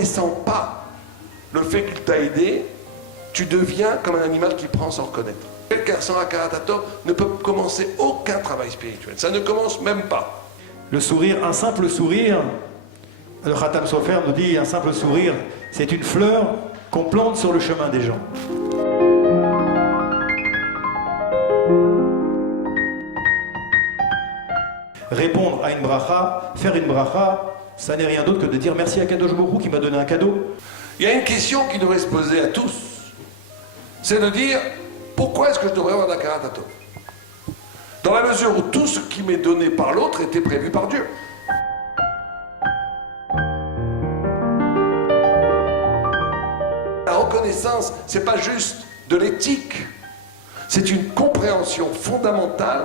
reconnaissant pas le fait qu'il t'a aidé, tu deviens comme un animal qui prend sans reconnaître. Quelqu'un sans Hakarat Hatov ne peut commencer aucun travail spirituel. Ça ne commence même pas. Le sourire, un simple sourire, le Khatam Sofer nous dit, un simple sourire, c'est une fleur qu'on plante sur le chemin des gens. Répondre à une bracha, faire une bracha, ça n'est rien d'autre que de dire merci à Kadosh Baruch Hu qui m'a donné un cadeau. Il y a une question qui devrait se poser à tous. C'est de dire, pourquoi est-ce que je devrais avoir d'Hakarat Hatov? Dans la mesure où tout ce qui m'est donné par l'autre était prévu par Dieu. La reconnaissance, c'est pas juste de l'éthique, c'est une compréhension fondamentale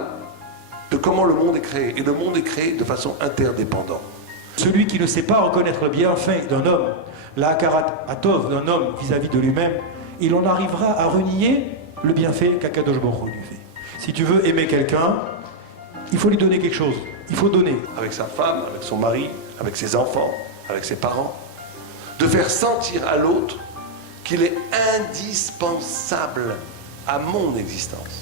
de comment le monde est créé. Et le monde est créé de façon interdépendante. Celui qui ne sait pas reconnaître le bienfait d'un homme, la Hakarat Hatov d'un homme vis-à-vis de lui-même, il en arrivera à renier le bienfait qu'Akadosh Baruch Hu lui fait. Si tu veux aimer quelqu'un, il faut lui donner quelque chose. Il faut donner. Avec sa femme, avec son mari, avec ses enfants, avec ses parents. De faire sentir à l'autre qu'il est indispensable à mon existence.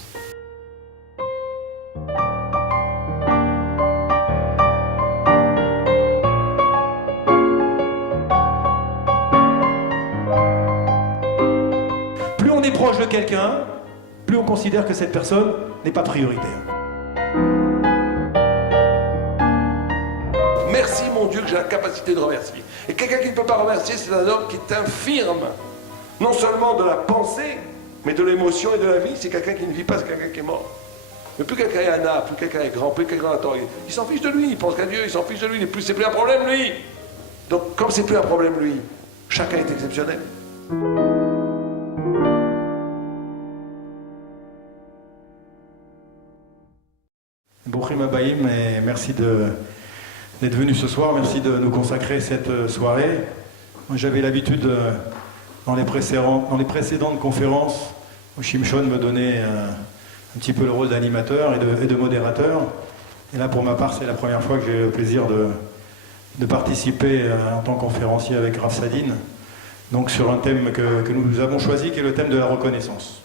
Plus on est proche de quelqu'un, plus on considère que cette personne n'est pas prioritaire. Merci mon Dieu que j'ai la capacité de remercier. Et quelqu'un qui ne peut pas remercier, c'est un homme qui est infirme. Non seulement de la pensée, mais de l'émotion et de la vie. C'est quelqu'un qui ne vit pas, c'est quelqu'un qui est mort. Mais plus quelqu'un est Anna, plus quelqu'un est grand, plus quelqu'un attend. Il s'en fiche de lui, il pense qu'à Dieu, il s'en fiche de lui. C'est plus un problème lui. Donc comme c'est plus un problème lui, chacun est exceptionnel. Brouchim Habayim, et merci d'être venu ce soir, merci de nous consacrer cette soirée. J'avais l'habitude, dans les précédentes conférences, où Shimshon me donnait un petit peu le rôle d'animateur et de modérateur. Et là, pour ma part, c'est la première fois que j'ai le plaisir de participer en tant que conférencier avec Rav Sadine, donc sur un thème que nous avons choisi, qui est le thème de la reconnaissance.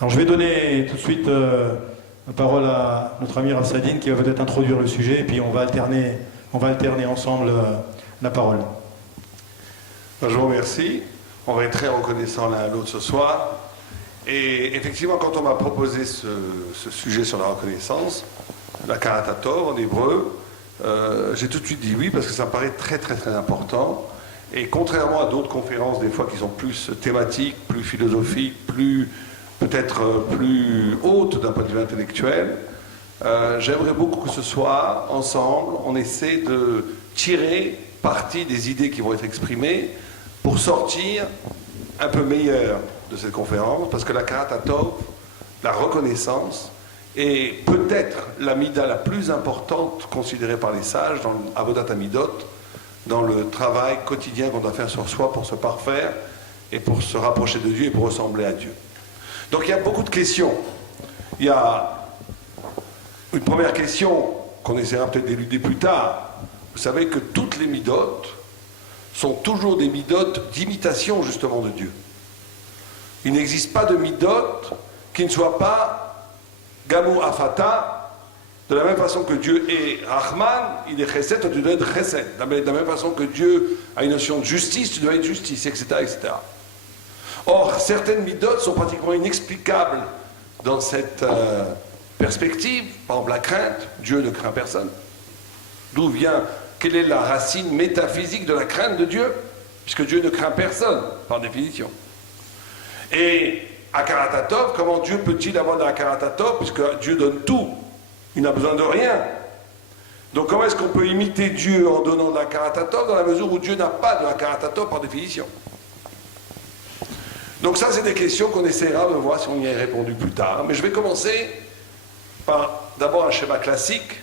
Alors je vais donner tout de suite la parole à notre ami Rav Sadine qui va peut-être introduire le sujet, et puis on va alterner ensemble la parole. Je vous remercie. On va être très reconnaissants l'un à l'autre ce soir. Et effectivement, quand on m'a proposé ce sujet sur la reconnaissance, la Hakarat Hatov en hébreu, j'ai tout de suite dit oui parce que ça me paraît très très très important. Et contrairement à d'autres conférences des fois qui sont plus thématiques, plus philosophiques, peut-être plus hautes d'un point de vue intellectuel, j'aimerais beaucoup que ce soir, ensemble, on essaie de tirer parti des idées qui vont être exprimées pour sortir un peu meilleur de cette conférence, parce que la Hakarat Hatov, la reconnaissance, est peut-être la mida la plus importante considérée par les sages dans l'Avodat Hamidot, dans le travail quotidien qu'on doit faire sur soi pour se parfaire et pour se rapprocher de Dieu et pour ressembler à Dieu. Donc il y a beaucoup de questions. Il y a une première question qu'on essaiera peut-être d'éluder plus tard. Vous savez que toutes les midotes sont toujours des midotes d'imitation justement de Dieu. Il n'existe pas de midote qui ne soit pas Gamou Afata, de la même façon que Dieu est Rahman, il est Chesed, toi tu dois être Chesed. De la même façon que Dieu a une notion de justice, tu dois être justice, etc. etc. Or, certaines midotes sont pratiquement inexplicables dans cette perspective. Par exemple, la crainte, Dieu ne craint personne. D'où vient, quelle est la racine métaphysique de la crainte de Dieu? Puisque Dieu ne craint personne, par définition. Et Hakarat Hatov, comment Dieu peut-il avoir de Hakarat Hatov, puisque Dieu donne tout, il n'a besoin de rien. Donc comment est-ce qu'on peut imiter Dieu en donnant de Hakarat Hatov dans la mesure où Dieu n'a pas de Hakarat Hatov par définition? Donc ça, c'est des questions qu'on essaiera de voir si on y a répondu plus tard. Mais je vais commencer par d'abord un schéma classique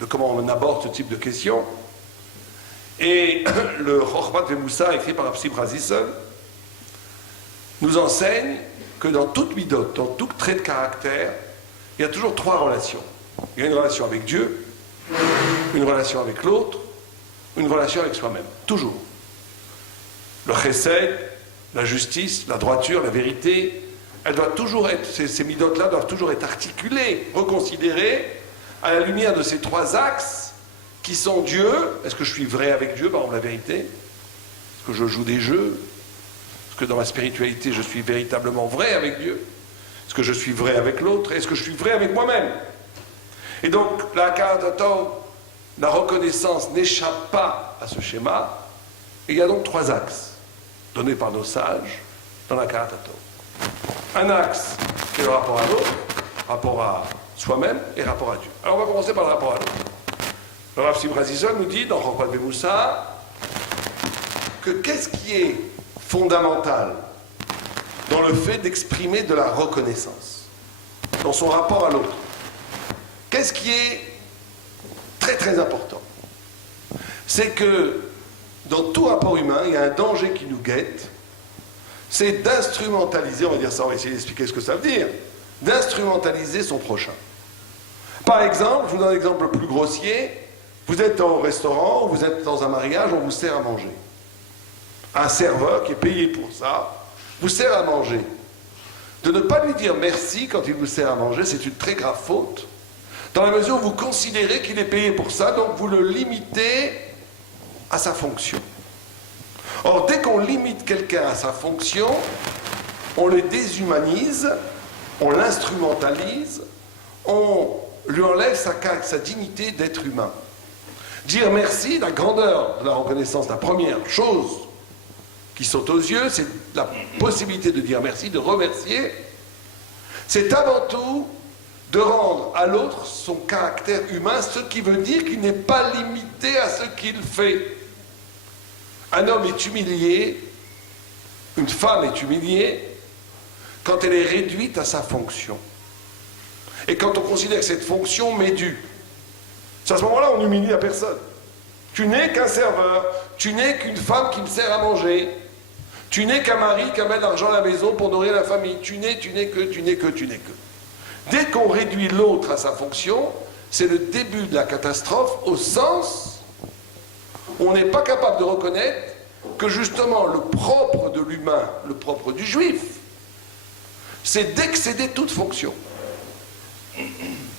de comment on aborde ce type de questions. Et le Chochmat Vemoussar, écrit par Apsi Brazison, nous enseigne que dans toute midot, dans tout trait de caractère, il y a toujours trois relations. Il y a une relation avec Dieu, une relation avec l'autre, une relation avec soi-même. Toujours. Le chesed, la justice, la droiture, la vérité, elles doivent toujours être, ces midotes-là doivent toujours être articulées, reconsidérées à la lumière de ces trois axes qui sont Dieu. Est-ce que je suis vrai avec Dieu, par exemple la vérité? Est-ce que je joue des jeux? Est-ce que dans ma spiritualité je suis véritablement vrai avec Dieu? Est-ce que je suis vrai avec l'autre? Est-ce que je suis vrai avec moi-même? Et donc la Hakarat Tov, la reconnaissance n'échappe pas à ce schéma. Et il y a donc trois axes donnés par nos sages dans la Hakarat Tov. Un axe qui est le rapport à l'autre, rapport à soi-même et rapport à Dieu. Alors on va commencer par le rapport à l'autre. Le Rav Simcha Zison nous dit dans Chokhmat Bemoussa que qu'est-ce qui est fondamental dans le fait d'exprimer de la reconnaissance, dans son rapport à l'autre. Qu'est-ce qui est très très important? C'est que dans tout rapport humain, il y a un danger qui nous guette, c'est d'instrumentaliser, on va dire ça, on va essayer d'expliquer ce que ça veut dire, d'instrumentaliser son prochain. Par exemple, je vous donne un exemple le plus grossier, vous êtes au restaurant, vous êtes dans un mariage, on vous sert à manger. Un serveur qui est payé pour ça, vous sert à manger. De ne pas lui dire merci quand il vous sert à manger, c'est une très grave faute. Dans la mesure où vous considérez qu'il est payé pour ça, donc vous le limitez à sa fonction. Or, dès qu'on limite quelqu'un à sa fonction, on le déshumanise, on l'instrumentalise, on lui enlève sa dignité d'être humain. Dire merci, la grandeur de la reconnaissance, la première chose qui saute aux yeux, c'est la possibilité de dire merci, de remercier. C'est avant tout de rendre à l'autre son caractère humain, ce qui veut dire qu'il n'est pas limité à ce qu'il fait. Un homme est humilié, une femme est humiliée quand elle est réduite à sa fonction. Et quand on considère que cette fonction m'est due. C'est à ce moment-là on humilie la personne. Tu n'es qu'un serveur, tu n'es qu'une femme qui me sert à manger, tu n'es qu'un mari qui amène l'argent à la maison pour nourrir la famille, tu n'es que. Dès qu'on réduit l'autre à sa fonction, c'est le début de la catastrophe au sens où on n'est pas capable de reconnaître que justement le propre de l'humain, le propre du juif, c'est d'excéder toute fonction.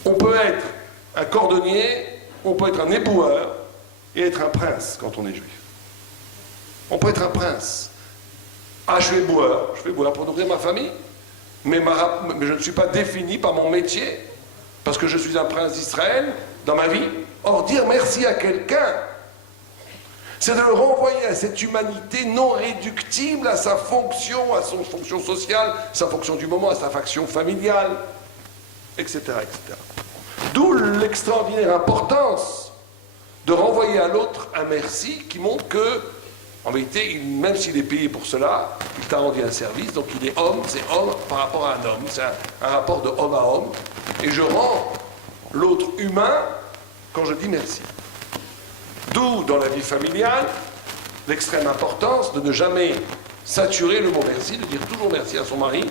On peut être un cordonnier, on peut être un éboueur et être un prince quand on est juif. On peut être un prince. Ah, je suis éboueur pour nourrir ma famille, mais je ne suis pas défini par mon métier, parce que je suis un prince d'Israël dans ma vie. Or, dire merci à quelqu'un, c'est de le renvoyer à cette humanité non réductible à sa fonction, à son fonction sociale, sa fonction du moment, à sa fonction familiale, etc. etc. D'où l'extraordinaire importance de renvoyer à l'autre un merci qui montre que, en vérité, même s'il est payé pour cela, il t'a rendu un service, donc il est homme, c'est homme par rapport à un homme, c'est un rapport de homme à homme, et je rends l'autre humain quand je dis merci. D'où, dans la vie familiale, l'extrême importance de ne jamais saturer le mot merci, de dire toujours merci à son mari,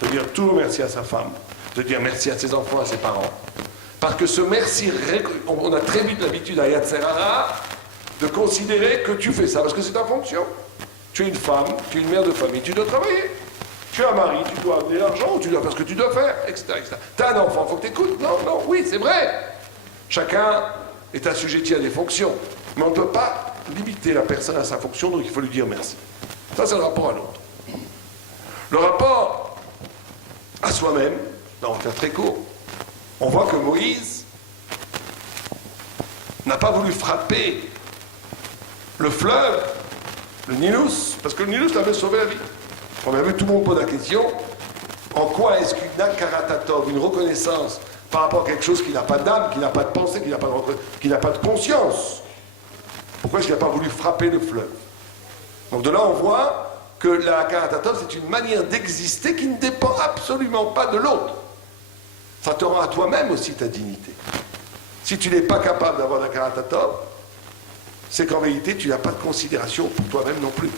de dire toujours merci à sa femme, de dire merci à ses enfants, à ses parents. Parce que ce merci, on a très vite l'habitude à Yatzer Hara de considérer que tu fais ça, parce que c'est ta fonction. Tu es une femme, tu es une mère de famille, tu dois travailler. Tu es un mari, tu dois amener l'argent, tu dois faire ce que tu dois faire, etc. etc. Tu as un enfant, il faut que tu écoutes. Non, non, oui, c'est vrai. Chacun est assujetti à des fonctions. Mais on ne peut pas limiter la personne à sa fonction, donc il faut lui dire merci. Ça, c'est le rapport à l'autre. Le rapport à soi-même, là, on va faire très court. On voit que Moïse n'a pas voulu frapper le fleuve, le Nilus, parce que le Nilus l'avait sauvé la vie. On a vu, tout le monde pose la question, en quoi est-ce qu'une Hakarat Tov, une reconnaissance par rapport à quelque chose qui n'a pas d'âme, qui n'a pas de pensée, qui n'a pas de conscience, pourquoi est-ce qu'il n'a pas voulu frapper le fleuve? Donc de là on voit que la Hakarat Tov, c'est une manière d'exister qui ne dépend absolument pas de l'autre. Ça te rend à toi-même aussi ta dignité. Si tu n'es pas capable d'avoir la Hakarat Tov, c'est qu'en vérité, tu n'as pas de considération pour toi-même non plus.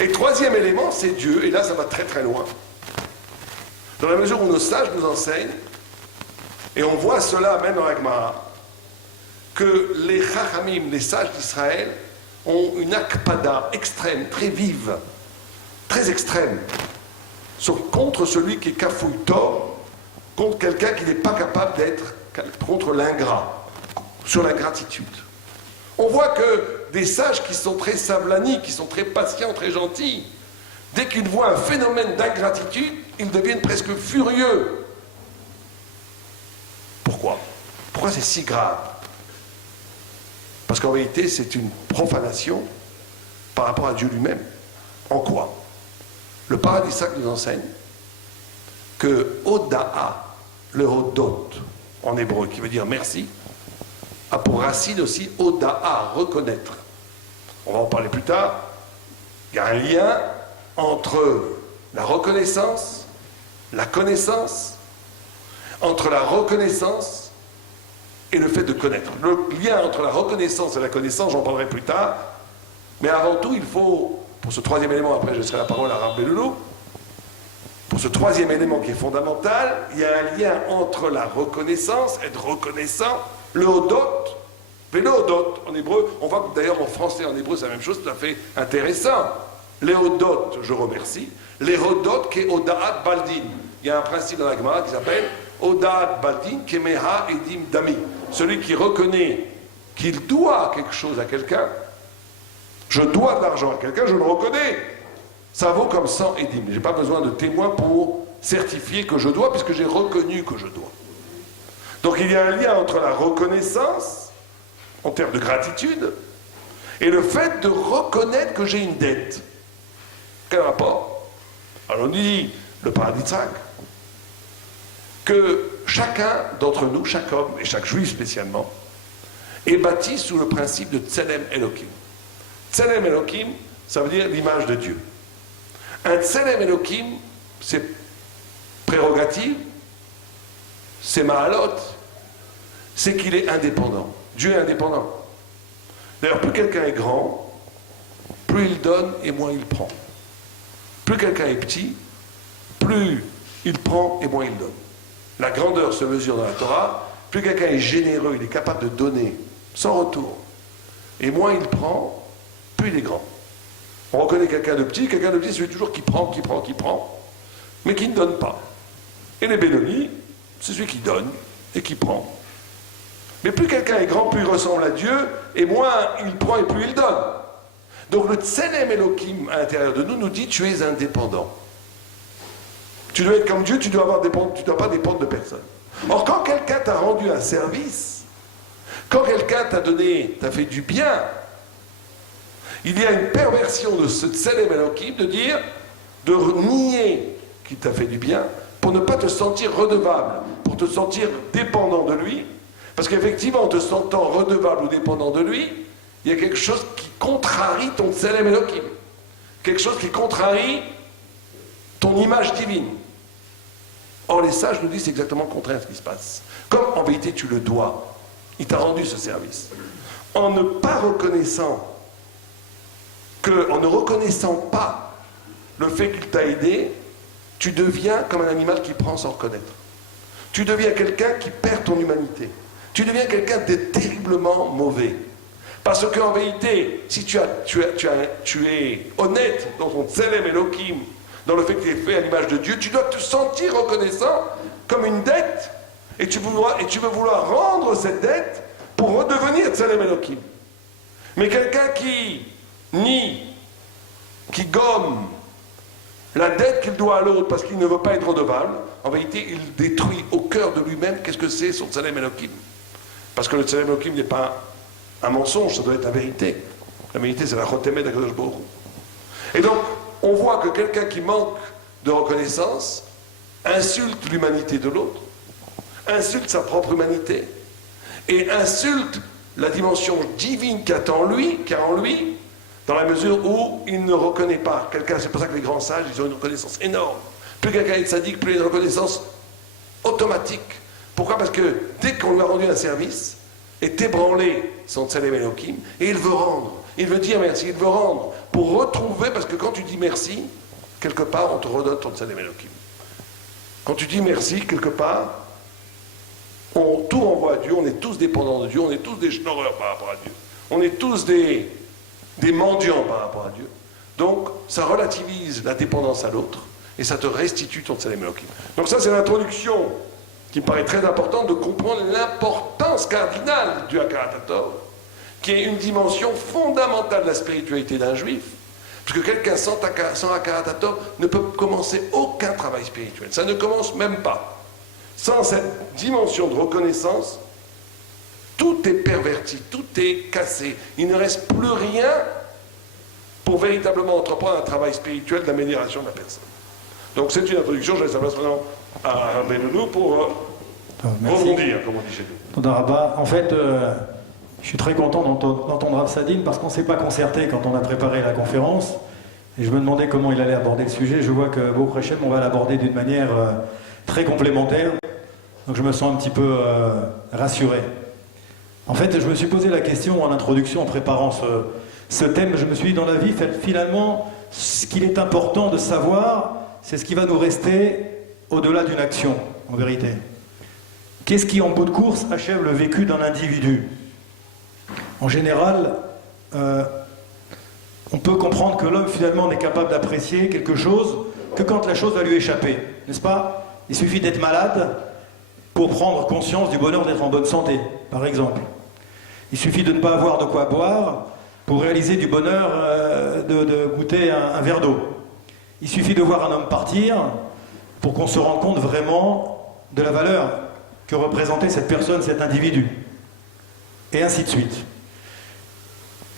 Et troisième élément, c'est Dieu, et là ça va très très loin. Dans la mesure où nos sages nous enseignent, et on voit cela même dans la Gemara, que les Chachamim, les sages d'Israël, ont une akpada extrême, très vive, très extrême, contre celui qui est kafouille tort, contre quelqu'un qui n'est pas capable d'être, contre l'ingrat, sur l'ingratitude. On voit que des sages qui sont très sablani, qui sont très patients, très gentils, dès qu'ils voient un phénomène d'ingratitude, ils deviennent presque furieux. Pourquoi? Pourquoi c'est si grave? Parce qu'en vérité, c'est une profanation par rapport à Dieu lui-même. En quoi? Le paradis sacré nous enseigne que Oda'a, le Hodot, en hébreu, qui veut dire merci, a pour racine aussi Oda'a, reconnaître. On va en parler plus tard. Il y a un lien entre la reconnaissance, la connaissance, entre la reconnaissance et le fait de connaître. Le lien entre la reconnaissance et la connaissance, j'en parlerai plus tard, mais avant tout, il faut, pour ce troisième élément, après je laisserai la parole à Rav Beloulou, pour ce troisième élément qui est fondamental, il y a un lien entre la reconnaissance, être reconnaissant, le hodot, et le hodot, en hébreu, on voit que d'ailleurs en français et en hébreu c'est la même chose, tout à fait intéressant. Les hodot, je remercie, les hodot qui est Odaat Baldin. Il y a un principe dans la Gemara qui s'appelle Odaat Baldin Kemeha Edim Dami. Celui qui reconnaît qu'il doit quelque chose à quelqu'un, je dois de l'argent à quelqu'un, je le reconnais. Ça vaut comme 100 Edim. Je n'ai pas besoin de témoins pour certifier que je dois, puisque j'ai reconnu que je dois. Donc il y a un lien entre la reconnaissance, en termes de gratitude, et le fait de reconnaître que j'ai une dette. Quel rapport? Alors on dit, le paradis de Sac, que chacun d'entre nous, chaque homme et chaque juif spécialement, est bâti sous le principe de Tselem Elohim. Tselem Elohim, ça veut dire l'image de Dieu. Un Tselem Elohim, c'est prérogative, c'est Mahalot, c'est qu'il est indépendant. Dieu est indépendant. D'ailleurs, plus quelqu'un est grand, plus il donne et moins il prend. Plus quelqu'un est petit, plus il prend et moins il donne. La grandeur se mesure dans la Torah. Plus quelqu'un est généreux, il est capable de donner sans retour. Et moins il prend, plus il est grand. On reconnaît quelqu'un de petit c'est celui toujours qui prend, mais qui ne donne pas. Et les Bénonis, c'est celui qui donne et qui prend. Mais plus quelqu'un est grand, plus il ressemble à Dieu, et moins il prend et plus il donne. Donc le Tselem Elohim à l'intérieur de nous dit tu es indépendant. Tu dois être comme Dieu, tu ne dois pas dépendre de personne. Or, quand quelqu'un t'a rendu un service, quand quelqu'un t'a fait du bien, il y a une perversion de ce Tselem Elohim de dire, de nier qu'il t'a fait du bien, pour ne pas te sentir redevable, pour te sentir dépendant de lui, parce qu'effectivement, en te sentant redevable ou dépendant de lui, il y a quelque chose qui contrarie ton Tselem Elohim, quelque chose qui contrarie ton image divine. Or, les sages nous disent c'est exactement le contraire ce qui se passe. Comme en vérité tu le dois, il t'a rendu ce service. En ne reconnaissant pas le fait qu'il t'a aidé, tu deviens comme un animal qui prend sans reconnaître. Tu deviens quelqu'un qui perd ton humanité. Tu deviens quelqu'un de terriblement mauvais. Parce qu'en vérité, si tu es honnête dans ton Tselem Elohim, dans le fait que tu es fait à l'image de Dieu, tu dois te sentir reconnaissant comme une dette, et tu veux vouloir rendre cette dette pour redevenir Tselem Elohim. Mais quelqu'un qui nie, qui gomme la dette qu'il doit à l'autre parce qu'il ne veut pas être redevable, en vérité, il détruit au cœur de lui-même qu'est-ce que c'est son Tselem Elohim. Parce que le Tselem Elohim n'est pas un mensonge, ça doit être la vérité. La vérité, c'est la Chotemet d'Akadosh Baruch Hu. Et donc, on voit que quelqu'un qui manque de reconnaissance insulte l'humanité de l'autre, insulte sa propre humanité, et insulte la dimension divine qu'il y a en lui, dans la mesure où il ne reconnaît pas quelqu'un. C'est pour ça que les grands sages, ils ont une reconnaissance énorme. Plus quelqu'un est sadique, plus il y a une reconnaissance automatique. Pourquoi? Parce que dès qu'on lui a rendu un service, est ébranlé son Tselem Elohim, et il veut rendre. Il veut dire merci, il veut rendre. Pour retrouver, parce que quand tu dis merci, quelque part, on te redonne ton Tselem Elohim. Quand tu dis merci, quelque part, on tout renvoie à Dieu, on est tous dépendants de Dieu, on est tous des schnorreurs par rapport à Dieu. On est tous des des mendiants par rapport à Dieu. Donc, ça relativise la dépendance à l'autre et ça te restitue ton Tselem Elohim. Donc ça, c'est l'introduction qui me paraît très importante de comprendre l'importance cardinale du Hakarat HaTov, qui est une dimension fondamentale de la spiritualité d'un juif. Parce que quelqu'un sans Hakarat HaTov ne peut commencer aucun travail spirituel. Ça ne commence même pas. Sans cette dimension de reconnaissance, tout est perverti, tout est cassé. Il ne reste plus rien pour véritablement entreprendre un travail spirituel d'amélioration de la personne. Donc c'est une introduction, je laisse la place maintenant à Benounou pour rebondir, comme on dit chez nous. Toda. En fait, je suis très content d'entendre Rav Sadine parce qu'on ne s'est pas concerté quand on a préparé la conférence. Et je me demandais comment il allait aborder le sujet. Je vois que Baruch Hashem, on va l'aborder d'une manière très complémentaire. Donc je me sens un petit peu rassuré. En fait, je me suis posé la question en introduction, en préparant ce thème. Je me suis dit, dans la vie, finalement, ce qu'il est important de savoir, c'est ce qui va nous rester au-delà d'une action, en vérité. Qu'est-ce qui, en bout de course, achève le vécu d'un individu? En général, on peut comprendre que l'homme, finalement, n'est capable d'apprécier quelque chose que quand la chose va lui échapper, n'est-ce pas? Il suffit d'être malade pour prendre conscience du bonheur d'être en bonne santé, par exemple. Il suffit de ne pas avoir de quoi boire pour réaliser du bonheur de goûter un verre d'eau. Il suffit de voir un homme partir pour qu'on se rende compte vraiment de la valeur que représentait cette personne, cet individu. Et ainsi de suite.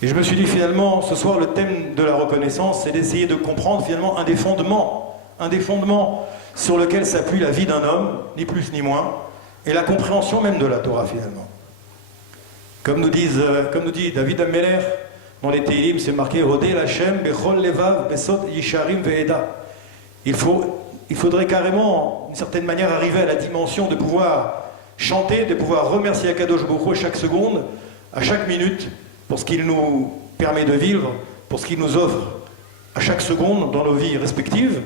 Et je me suis dit finalement, ce soir, le thème de la reconnaissance, c'est d'essayer de comprendre finalement un des fondements sur lequel s'appuie la vie d'un homme, ni plus ni moins, et la compréhension même de la Torah finalement. Comme nous dit David Ammeler, dans les Tehillim, c'est marqué Hodeh l'Hashem bechol levav besot yisharim ve'eda. Il faudrait carrément, d'une certaine manière, arriver à la dimension de pouvoir chanter, de pouvoir remercier Akadosh Baruch Hu chaque seconde, à chaque minute, pour ce qu'il nous permet de vivre, pour ce qu'il nous offre à chaque seconde dans nos vies respectives.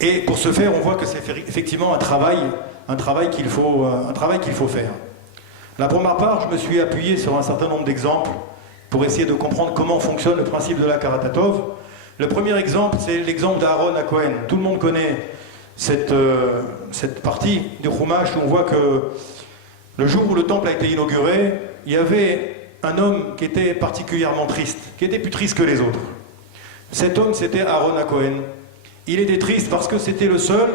Et pour ce faire, on voit que c'est effectivement un travail qu'il faut faire. Là, pour ma part, je me suis appuyé sur un certain nombre d'exemples pour essayer de comprendre comment fonctionne le principe de la Hakarat HaTov. Le premier exemple, c'est l'exemple d'Aaron à Cohen. Tout le monde connaît cette partie du Chumash où on voit que le jour où le temple a été inauguré, il y avait un homme qui était particulièrement triste, qui était plus triste que les autres. Cet homme, c'était Aaron à Cohen. Il était triste parce que c'était le seul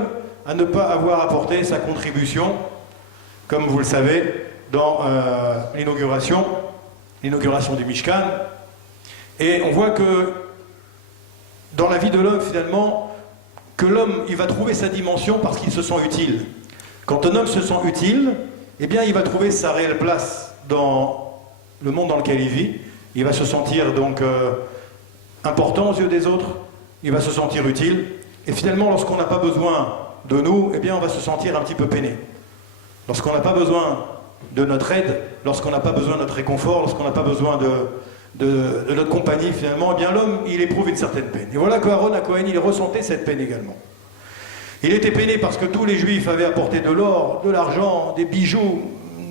à ne pas avoir apporté sa contribution, comme vous le savez, dans l'inauguration du Mishkan. Et on voit que dans la vie de l'homme, finalement, que l'homme, il va trouver sa dimension parce qu'il se sent utile. Quand un homme se sent utile, eh bien, il va trouver sa réelle place dans le monde dans lequel il vit. Il va se sentir donc important aux yeux des autres, il va se sentir utile. Et finalement, lorsqu'on n'a pas besoin de nous, eh bien, on va se sentir un petit peu peiné. Lorsqu'on n'a pas besoin de notre aide, lorsqu'on n'a pas besoin de notre réconfort, lorsqu'on n'a pas besoin de notre compagnie, finalement, eh bien, l'homme, il éprouve une certaine peine. Et voilà qu'Aaron à Cohen, il ressentait cette peine également. Il était peiné parce que tous les Juifs avaient apporté de l'or, de l'argent, des bijoux,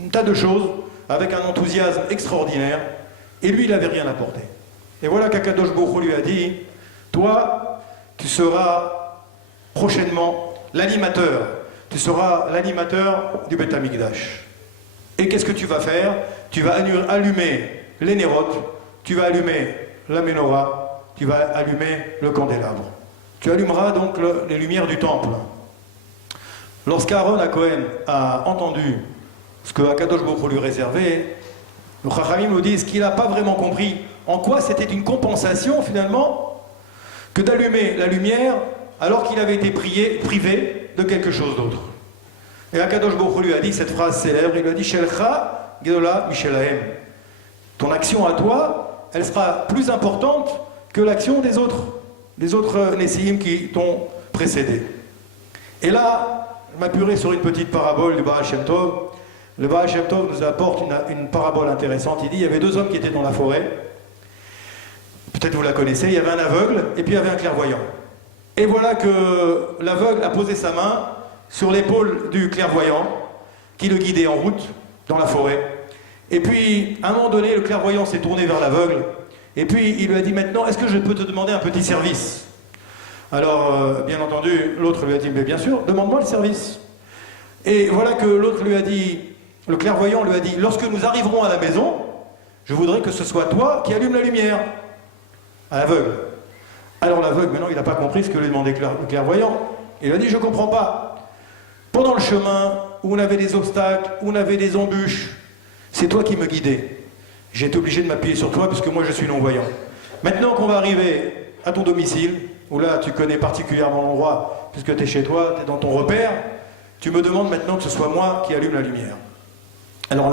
un tas de choses, avec un enthousiasme extraordinaire, et lui, il n'avait rien apporté. Et voilà qu'Akadosh Baruch Hu lui a dit, toi, tu seras prochainement l'animateur. Tu seras l'animateur du Beth Amikdash. Et qu'est-ce que tu vas faire? Tu vas allumer les nérotes, tu vas allumer la menorah, tu vas allumer le candélabre. Tu allumeras donc les lumières du temple. Lorsqu'Aaron à Cohen a entendu ce que Akadosh Baruch Hu lui réservait, le Chachamim nous disent qu'il n'a pas vraiment compris en quoi c'était une compensation finalement que d'allumer la lumière alors qu'il avait été privé de quelque chose d'autre. Et Akadosh Baruch Hu lui a dit cette phrase célèbre, il lui a dit Shelcha Gedola Mishelahem. Ton action à toi, elle sera plus importante que l'action des autres Nessiim qui t'ont précédé. Et là, je m'appuierai sur une petite parabole du Baal Shem Tov. Le Baal Shem Tov nous apporte une parabole intéressante. Il dit, il y avait deux hommes qui étaient dans la forêt. Peut-être vous la connaissez. Il y avait un aveugle et puis il y avait un clairvoyant. Et voilà que l'aveugle a posé sa main sur l'épaule du clairvoyant qui le guidait en route dans la forêt. Et puis, à un moment donné, le clairvoyant s'est tourné vers l'aveugle. Et puis, il lui a dit, maintenant, est-ce que je peux te demander un petit service? Alors, bien entendu, l'autre lui a dit, mais bien sûr, demande-moi le service. Et voilà que l'autre lui a dit, le clairvoyant lui a dit, lorsque nous arriverons à la maison, je voudrais que ce soit toi qui allume la lumière. À l'aveugle. Alors l'aveugle, maintenant, il n'a pas compris ce que lui demandait le clairvoyant. Il a dit, je ne comprends pas. Pendant le chemin, où on avait des obstacles, où on avait des embûches, c'est toi qui me guidais. J'ai été obligé de m'appuyer sur toi, puisque moi je suis non-voyant. Maintenant qu'on va arriver à ton domicile, où là tu connais particulièrement l'endroit, puisque tu es chez toi, tu es dans ton repère, tu me demandes maintenant que ce soit moi qui allume la lumière. Alors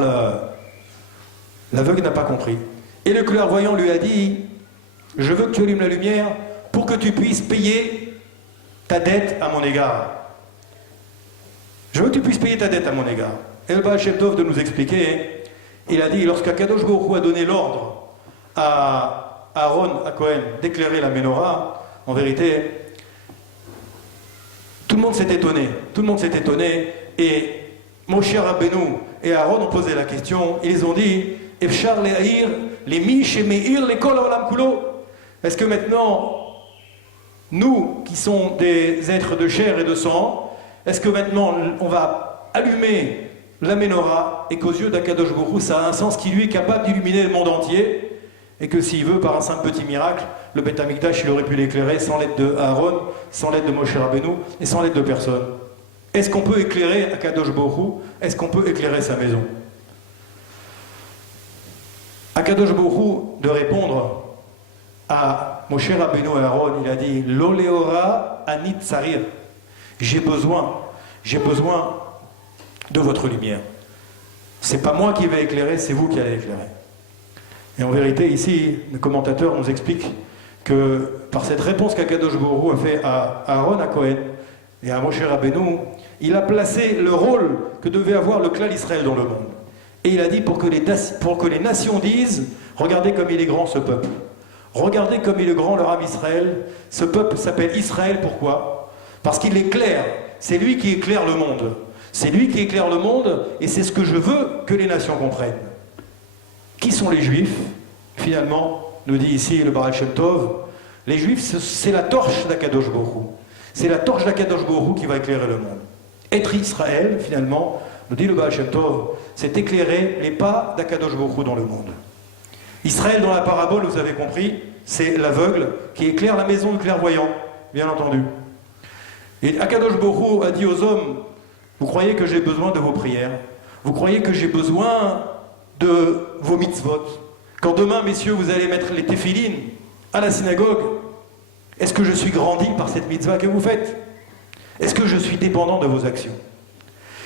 l'aveugle n'a pas compris. Et le clairvoyant lui a dit, je veux que tu allumes la lumière pour que tu puisses payer ta dette à mon égard. Je veux que tu puisses payer ta dette à mon égard. Et le Baal Shem Tov de nous expliquer, il a dit, lorsqu'Akadosh Baruch Hu a donné l'ordre à Aaron, à Cohen, d'éclairer la Ménorah, en vérité, tout le monde s'est étonné. Tout le monde s'est étonné. Et Moshe Rabbeinu et Aaron ont posé la question. Ils ont dit, Efshar le'ahir, les mish et me'ir, les kol olam kulo. Est-ce que maintenant, nous, qui sommes des êtres de chair et de sang, est-ce que maintenant, on va allumer la Ménorah et qu'aux yeux d'Akadosh Baruch Hu, ça a un sens qui lui est capable d'illuminer le monde entier et que s'il veut, par un simple petit miracle, le Beth Amikdash, il aurait pu l'éclairer sans l'aide de Aaron, sans l'aide de Moshe Rabbeinu et sans l'aide de personne. Est-ce qu'on peut éclairer Akadosh Baruch Hu? Est-ce qu'on peut éclairer sa maison? Akadosh Baruch Hu de répondre à Moshe Rabbeinu et Aaron, il a dit L'oléora anit tsarir. J'ai besoin de votre lumière. C'est pas moi qui vais éclairer, c'est vous qui allez éclairer. Et en vérité, ici, le commentateur nous explique que par cette réponse qu'Akadosh Baruch Hu a fait à Aaron, à Cohen et à Moshe Rabbeinu, il a placé le rôle que devait avoir le clan Israël dans le monde. Et il a dit pour que les nations disent regardez comme il est grand ce peuple. Regardez comme il est grand leur âme Israël. Ce peuple s'appelle Israël, pourquoi? Parce qu'il éclaire. C'est lui qui éclaire le monde. C'est lui qui éclaire le monde et c'est ce que je veux que les nations comprennent. Qui sont les Juifs? Finalement, nous dit ici le Baal Shem Tov, les Juifs, c'est la torche d'Akadosh Baruch Hu. C'est la torche d'Akadosh Baruch Hu qui va éclairer le monde. Être Israël, finalement, nous dit le Baal Shem Tov, c'est éclairer les pas d'Akadosh Baruch Hu dans le monde. Israël, dans la parabole, vous avez compris, c'est l'aveugle qui éclaire la maison du clairvoyant, bien entendu. Et Akadosh Baruch Hu a dit aux hommes, vous croyez que j'ai besoin de vos prières? Vous croyez que j'ai besoin de vos mitzvot? Quand demain, messieurs, vous allez mettre les téphilines à la synagogue, est-ce que je suis grandi par cette mitzvah que vous faites? Est-ce que je suis dépendant de vos actions?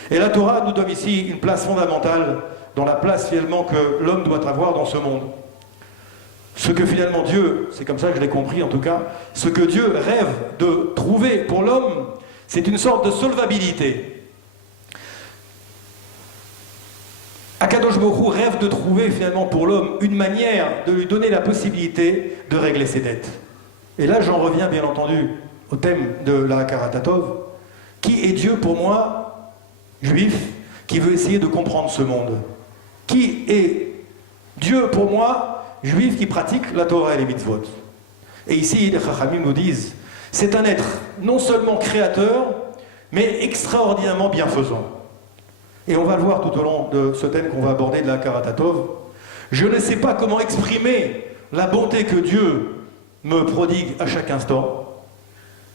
Et la Torah nous donne ici une place fondamentale dans la place finalement que l'homme doit avoir dans ce monde. Ce que finalement Dieu, c'est comme ça que je l'ai compris en tout cas, ce que Dieu rêve de trouver pour l'homme, c'est une sorte de solvabilité. Akadosh Baruch Hu rêve de trouver finalement pour l'homme une manière de lui donner la possibilité de régler ses dettes. Et là j'en reviens bien entendu au thème de la Hakarat-Tov. Qui est Dieu pour moi, juif, qui veut essayer de comprendre ce monde? Qui est Dieu pour moi, juif, qui pratique la Torah et les mitzvot? Et ici les Chachamim nous disent, c'est un être non seulement créateur, mais extraordinairement bienfaisant. Et on va le voir tout au long de ce thème qu'on va aborder de la Hakarat-Tov. Je ne sais pas comment exprimer la bonté que Dieu me prodigue à chaque instant,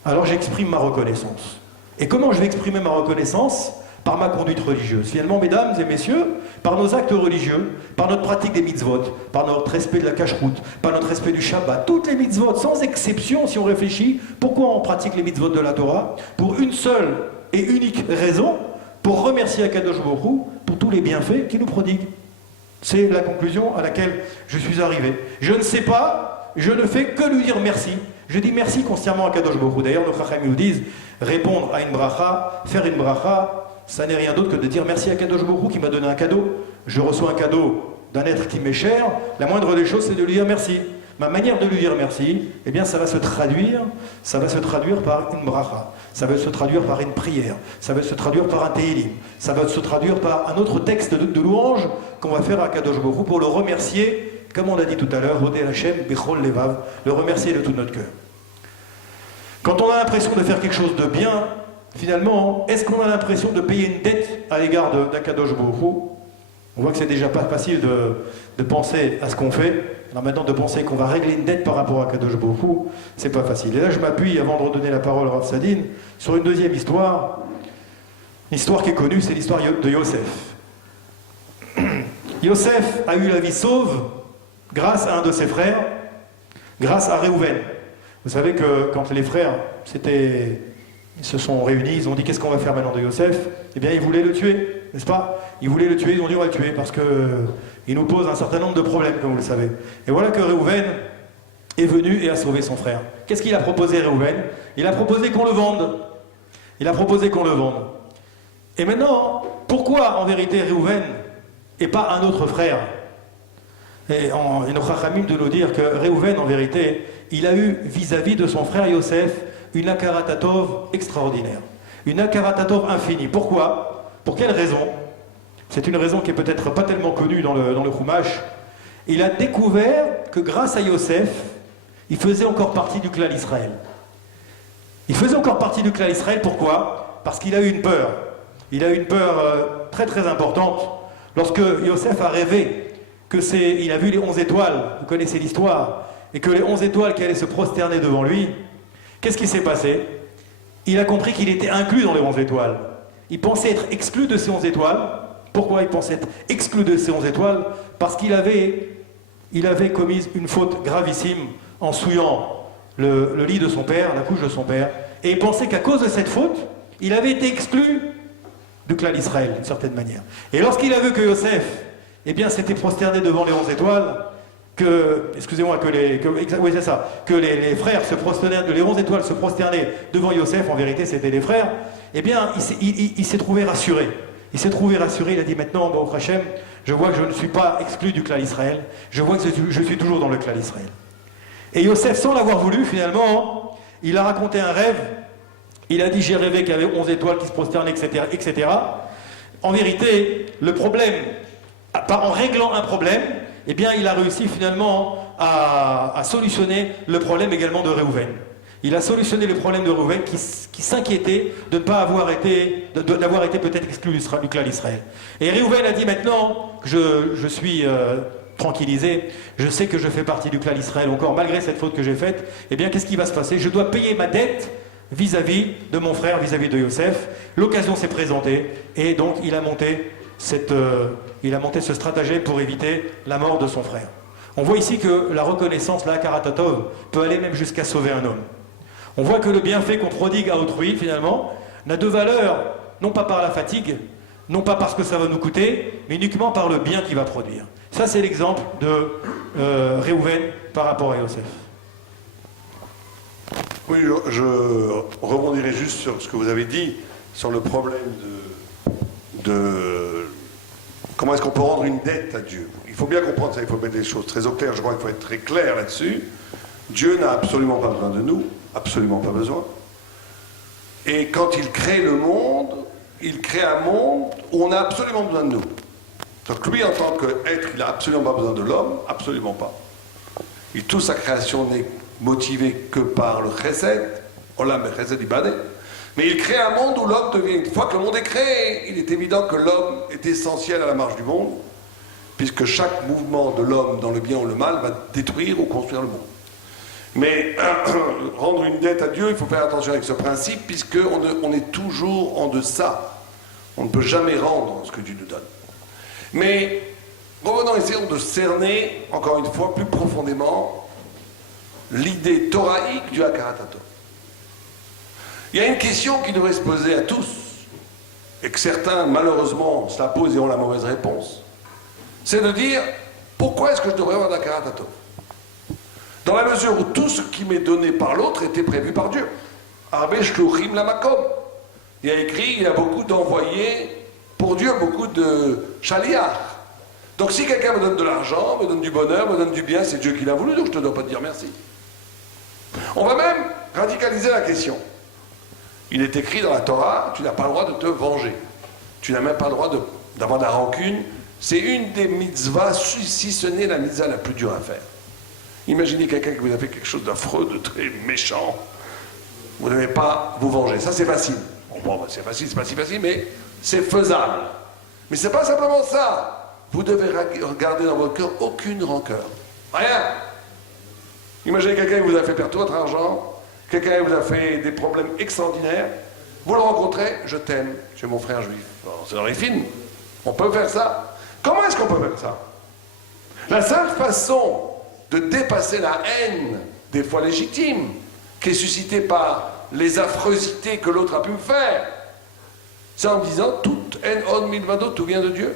alors j'exprime ma reconnaissance. Et comment je vais exprimer ma reconnaissance? Par ma conduite religieuse. Finalement, mesdames et messieurs, par nos actes religieux, par notre pratique des mitzvot, par notre respect de la cacheroute, par notre respect du Shabbat, toutes les mitzvot, sans exception, si on réfléchit, pourquoi on pratique les mitzvot de la Torah? Pour une seule et unique raison, pour remercier Akadosh Baruch Hu pour tous les bienfaits qu'il nous prodigue. C'est la conclusion à laquelle je suis arrivé. Je ne sais pas, je ne fais que lui dire merci. Je dis merci consciemment à Akadosh Baruch Hu. D'ailleurs, nos Chachamim nous disent, répondre à une bracha, faire une bracha, ça n'est rien d'autre que de dire merci à Akadosh Baruch Hu qui m'a donné un cadeau. Je reçois un cadeau d'un être qui m'est cher, la moindre des choses c'est de lui dire merci. ma manière de lui dire merci, eh bien ça va se traduire par une bracha, ça va se traduire par une prière, ça va se traduire par un Tehillim, ça va se traduire par un autre texte de louange qu'on va faire à Kadosh Baruch Hu pour le remercier, comme on l'a dit tout à l'heure, Odeh Hashem Bechol Levav, le remercier de tout notre cœur. Quand on a l'impression de faire quelque chose de bien, finalement, est-ce qu'on a l'impression de payer une dette à l'égard d'Akadosh Baruch Hu? On voit que c'est déjà pas facile de penser à ce qu'on fait. Alors maintenant, de penser qu'on va régler une dette par rapport à Kadosh Baruch Hu, c'est pas facile. Et là, je m'appuie, avant de redonner la parole à Rav Sadin, sur une deuxième histoire. L'histoire qui est connue, c'est l'histoire de Yosef. Yosef a eu la vie sauve grâce à un de ses frères, grâce à Réhouven. Vous savez que quand les frères ils se sont réunis, ils ont dit qu'est-ce qu'on va faire maintenant de Yosef? Eh bien, ils voulaient le tuer, n'est-ce pas? Ils voulaient le tuer, ils ont dit on va le tuer parce qu'il nous pose un certain nombre de problèmes, comme vous le savez. Et voilà que Réhouven est venu et a sauvé son frère. Qu'est-ce qu'il a proposé, Réhouven? Il a proposé qu'on le vende. Il a proposé qu'on le vende. Et maintenant, pourquoi en vérité Réhouven et pas un autre frère? Et nos chachamim de nous dire que Réhouven, en vérité, il a eu vis-à-vis de son frère Yosef une akaratatov extraordinaire, une akaratatov infinie. Pourquoi? Pour quelle raison? C'est une raison qui est peut-être pas tellement connue dans le Chumash. Il a découvert que grâce à Yosef, il faisait encore partie du clan d'Israël. Il faisait encore partie du clan d'Israël, pourquoi? Parce qu'il a eu une peur. Il a eu une peur très très importante. Lorsque Yosef a rêvé il a vu les 11 étoiles, vous connaissez l'histoire, et que les 11 étoiles qui allaient se prosterner devant lui, qu'est-ce qui s'est passé? Il a compris qu'il était inclus dans les 11 étoiles. Il pensait être exclu de ces 11 étoiles. Pourquoi il pensait être exclu de ces 11 étoiles? Parce qu'il avait commis une faute gravissime en souillant le lit de son père, la couche de son père, et il pensait qu'à cause de cette faute, il avait été exclu du clan d'Israël, d'une certaine manière. Et lorsqu'il a vu que Yosef, eh bien, s'était prosterné devant les 11 étoiles, que les frères se prosternaient, les 11 étoiles se prosternaient devant Yosef, en vérité c'était les frères, eh bien, il s'est trouvé rassuré. Il s'est trouvé rassuré, il a dit maintenant, Baruch Hashem, je vois que je ne suis pas exclu du clan d'Israël, je vois que je suis toujours dans le clan d'Israël. Et Yosef, sans l'avoir voulu, finalement, il a raconté un rêve, il a dit j'ai rêvé qu'il y avait 11 étoiles qui se prosternaient, etc., etc. En vérité, le problème, en réglant un problème, eh bien, il a réussi finalement à solutionner le problème également de Réhouven. Il a solutionné le problème de Réhouven qui s'inquiétait de ne pas avoir été, d'avoir été peut-être exclu du clan d'Israël. Et Réhouven a dit maintenant que je suis tranquillisé, je sais que je fais partie du clan d'Israël encore malgré cette faute que j'ai faite, eh bien qu'est-ce qui va se passer? Je dois payer ma dette vis-à-vis de mon frère, vis-à-vis de Yosef. L'occasion s'est présentée et donc il a monté ce stratagème pour éviter la mort de son frère. On voit ici que la reconnaissance, la karatatov, peut aller même jusqu'à sauver un homme. On voit que le bienfait qu'on prodigue à autrui, finalement, n'a de valeur, non pas par la fatigue, non pas parce que ça va nous coûter, mais uniquement par le bien qu'il va produire. Ça, c'est l'exemple de Réhouven par rapport à Yosef. Oui, je rebondirai juste sur ce que vous avez dit, sur le problème de comment est-ce qu'on peut rendre une dette à Dieu. Il faut bien comprendre ça, il faut mettre les choses très au clair, je crois qu'il faut être très clair là-dessus. Dieu n'a absolument pas besoin de nous, absolument pas besoin. Et quand il crée le monde, il crée un monde où on a absolument besoin de nous. Donc lui, en tant qu'être, il n'a absolument pas besoin de l'homme, absolument pas. Et toute sa création n'est motivée que par le chesed, olam chesed ibadeh. Mais il crée un monde où l'homme devient, une fois que le monde est créé, il est évident que l'homme est essentiel à la marche du monde, puisque chaque mouvement de l'homme dans le bien ou le mal va détruire ou construire le monde. Mais rendre une dette à Dieu, il faut faire attention avec ce principe, puisqu'on est toujours en deçà. On ne peut jamais rendre ce que Dieu nous donne. Mais revenons, essayons de cerner, encore une fois, plus profondément, l'idée thoraïque du Hakarat. Il y a une question qui devrait se poser à tous, et que certains, malheureusement, se la posent et ont la mauvaise réponse. C'est de dire, pourquoi est-ce que je devrais avoir d'Hakarat Hatov? Dans la mesure où tout ce qui m'est donné par l'autre était prévu par Dieu. Arbe shluchim lamakom. Il y a écrit, il y a beaucoup d'envoyés pour Dieu, beaucoup de shaliach. Donc si quelqu'un me donne de l'argent, me donne du bonheur, me donne du bien, c'est Dieu qui l'a voulu, donc je ne te dois pas te dire merci. On va même radicaliser la question. Il est écrit dans la Torah, tu n'as pas le droit de te venger. Tu n'as même pas le droit d'avoir de la rancune. C'est une des mitzvahs, si ce n'est la mitzvah la plus dure à faire. Imaginez quelqu'un qui vous a fait quelque chose d'affreux, de très méchant. Vous ne devez pas vous venger. Ça, c'est facile. Bon, c'est facile, c'est pas si facile, mais c'est faisable. Mais c'est pas simplement ça. Vous devez garder dans votre cœur aucune rancœur. Rien. Imaginez quelqu'un qui vous a fait perdre tout votre argent, quelqu'un qui vous a fait des problèmes extraordinaires. Vous le rencontrez, je t'aime, tu es mon frère juif. Bon, c'est dans les films. On peut faire ça. Comment est-ce qu'on peut faire ça? La seule façon de dépasser la haine, des fois légitime, qui est suscitée par les affreusités que l'autre a pu me faire, c'est en me disant toute haine od milvado, tout vient de Dieu.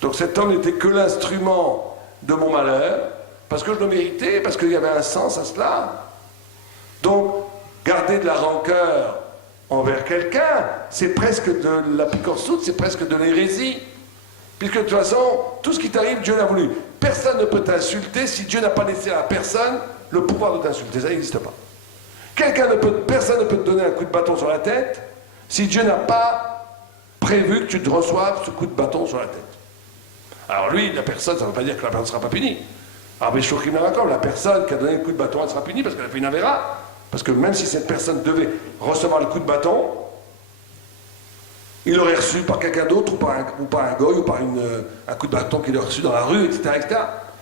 Donc cet homme n'était que l'instrument de mon malheur, parce que je le méritais, parce qu'il y avait un sens à cela. Donc, garder de la rancœur envers quelqu'un, c'est presque de la picorsoute, c'est presque de l'hérésie. Puisque de toute façon, tout ce qui t'arrive, Dieu l'a voulu. Personne ne peut t'insulter si Dieu n'a pas laissé à personne le pouvoir de t'insulter. Ça n'existe pas. Personne ne peut te donner un coup de bâton sur la tête si Dieu n'a pas prévu que tu te reçoives ce coup de bâton sur la tête. Alors lui, la personne, ça ne veut pas dire que la personne ne sera pas punie. Alors Béchokim Larakom, la personne qui a donné le coup de bâton, elle sera punie parce qu'elle a fait une avéra. Parce que même si cette personne devait recevoir le coup de bâton, il l'aurait reçu par quelqu'un d'autre, ou par un goy, ou par un coup de bâton qu'il a reçu dans la rue, etc., etc.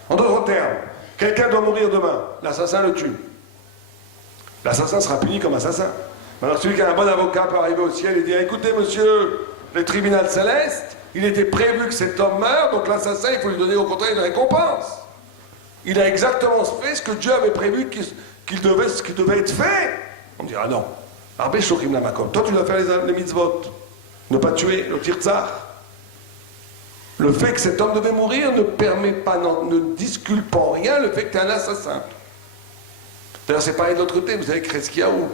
En d'autres termes, quelqu'un doit mourir demain, l'assassin le tue. L'assassin sera puni comme assassin. Alors celui qui a un bon avocat peut arriver au ciel et dire, écoutez monsieur, le tribunal céleste, il était prévu que cet homme meure, donc l'assassin, il faut lui donner au contraire une récompense. Il a exactement fait ce que Dieu avait prévu qu'il devait être fait. On me dira non. Arbé Shokim Lamakom. Toi, tu dois faire les mitzvot. Ne pas tuer le tirtzar. Le fait que cet homme devait mourir ne permet pas, ne disculpe en rien le fait que tu es un assassin. D'ailleurs, c'est pareil de l'autre côté. Vous savez, Chreskiaou,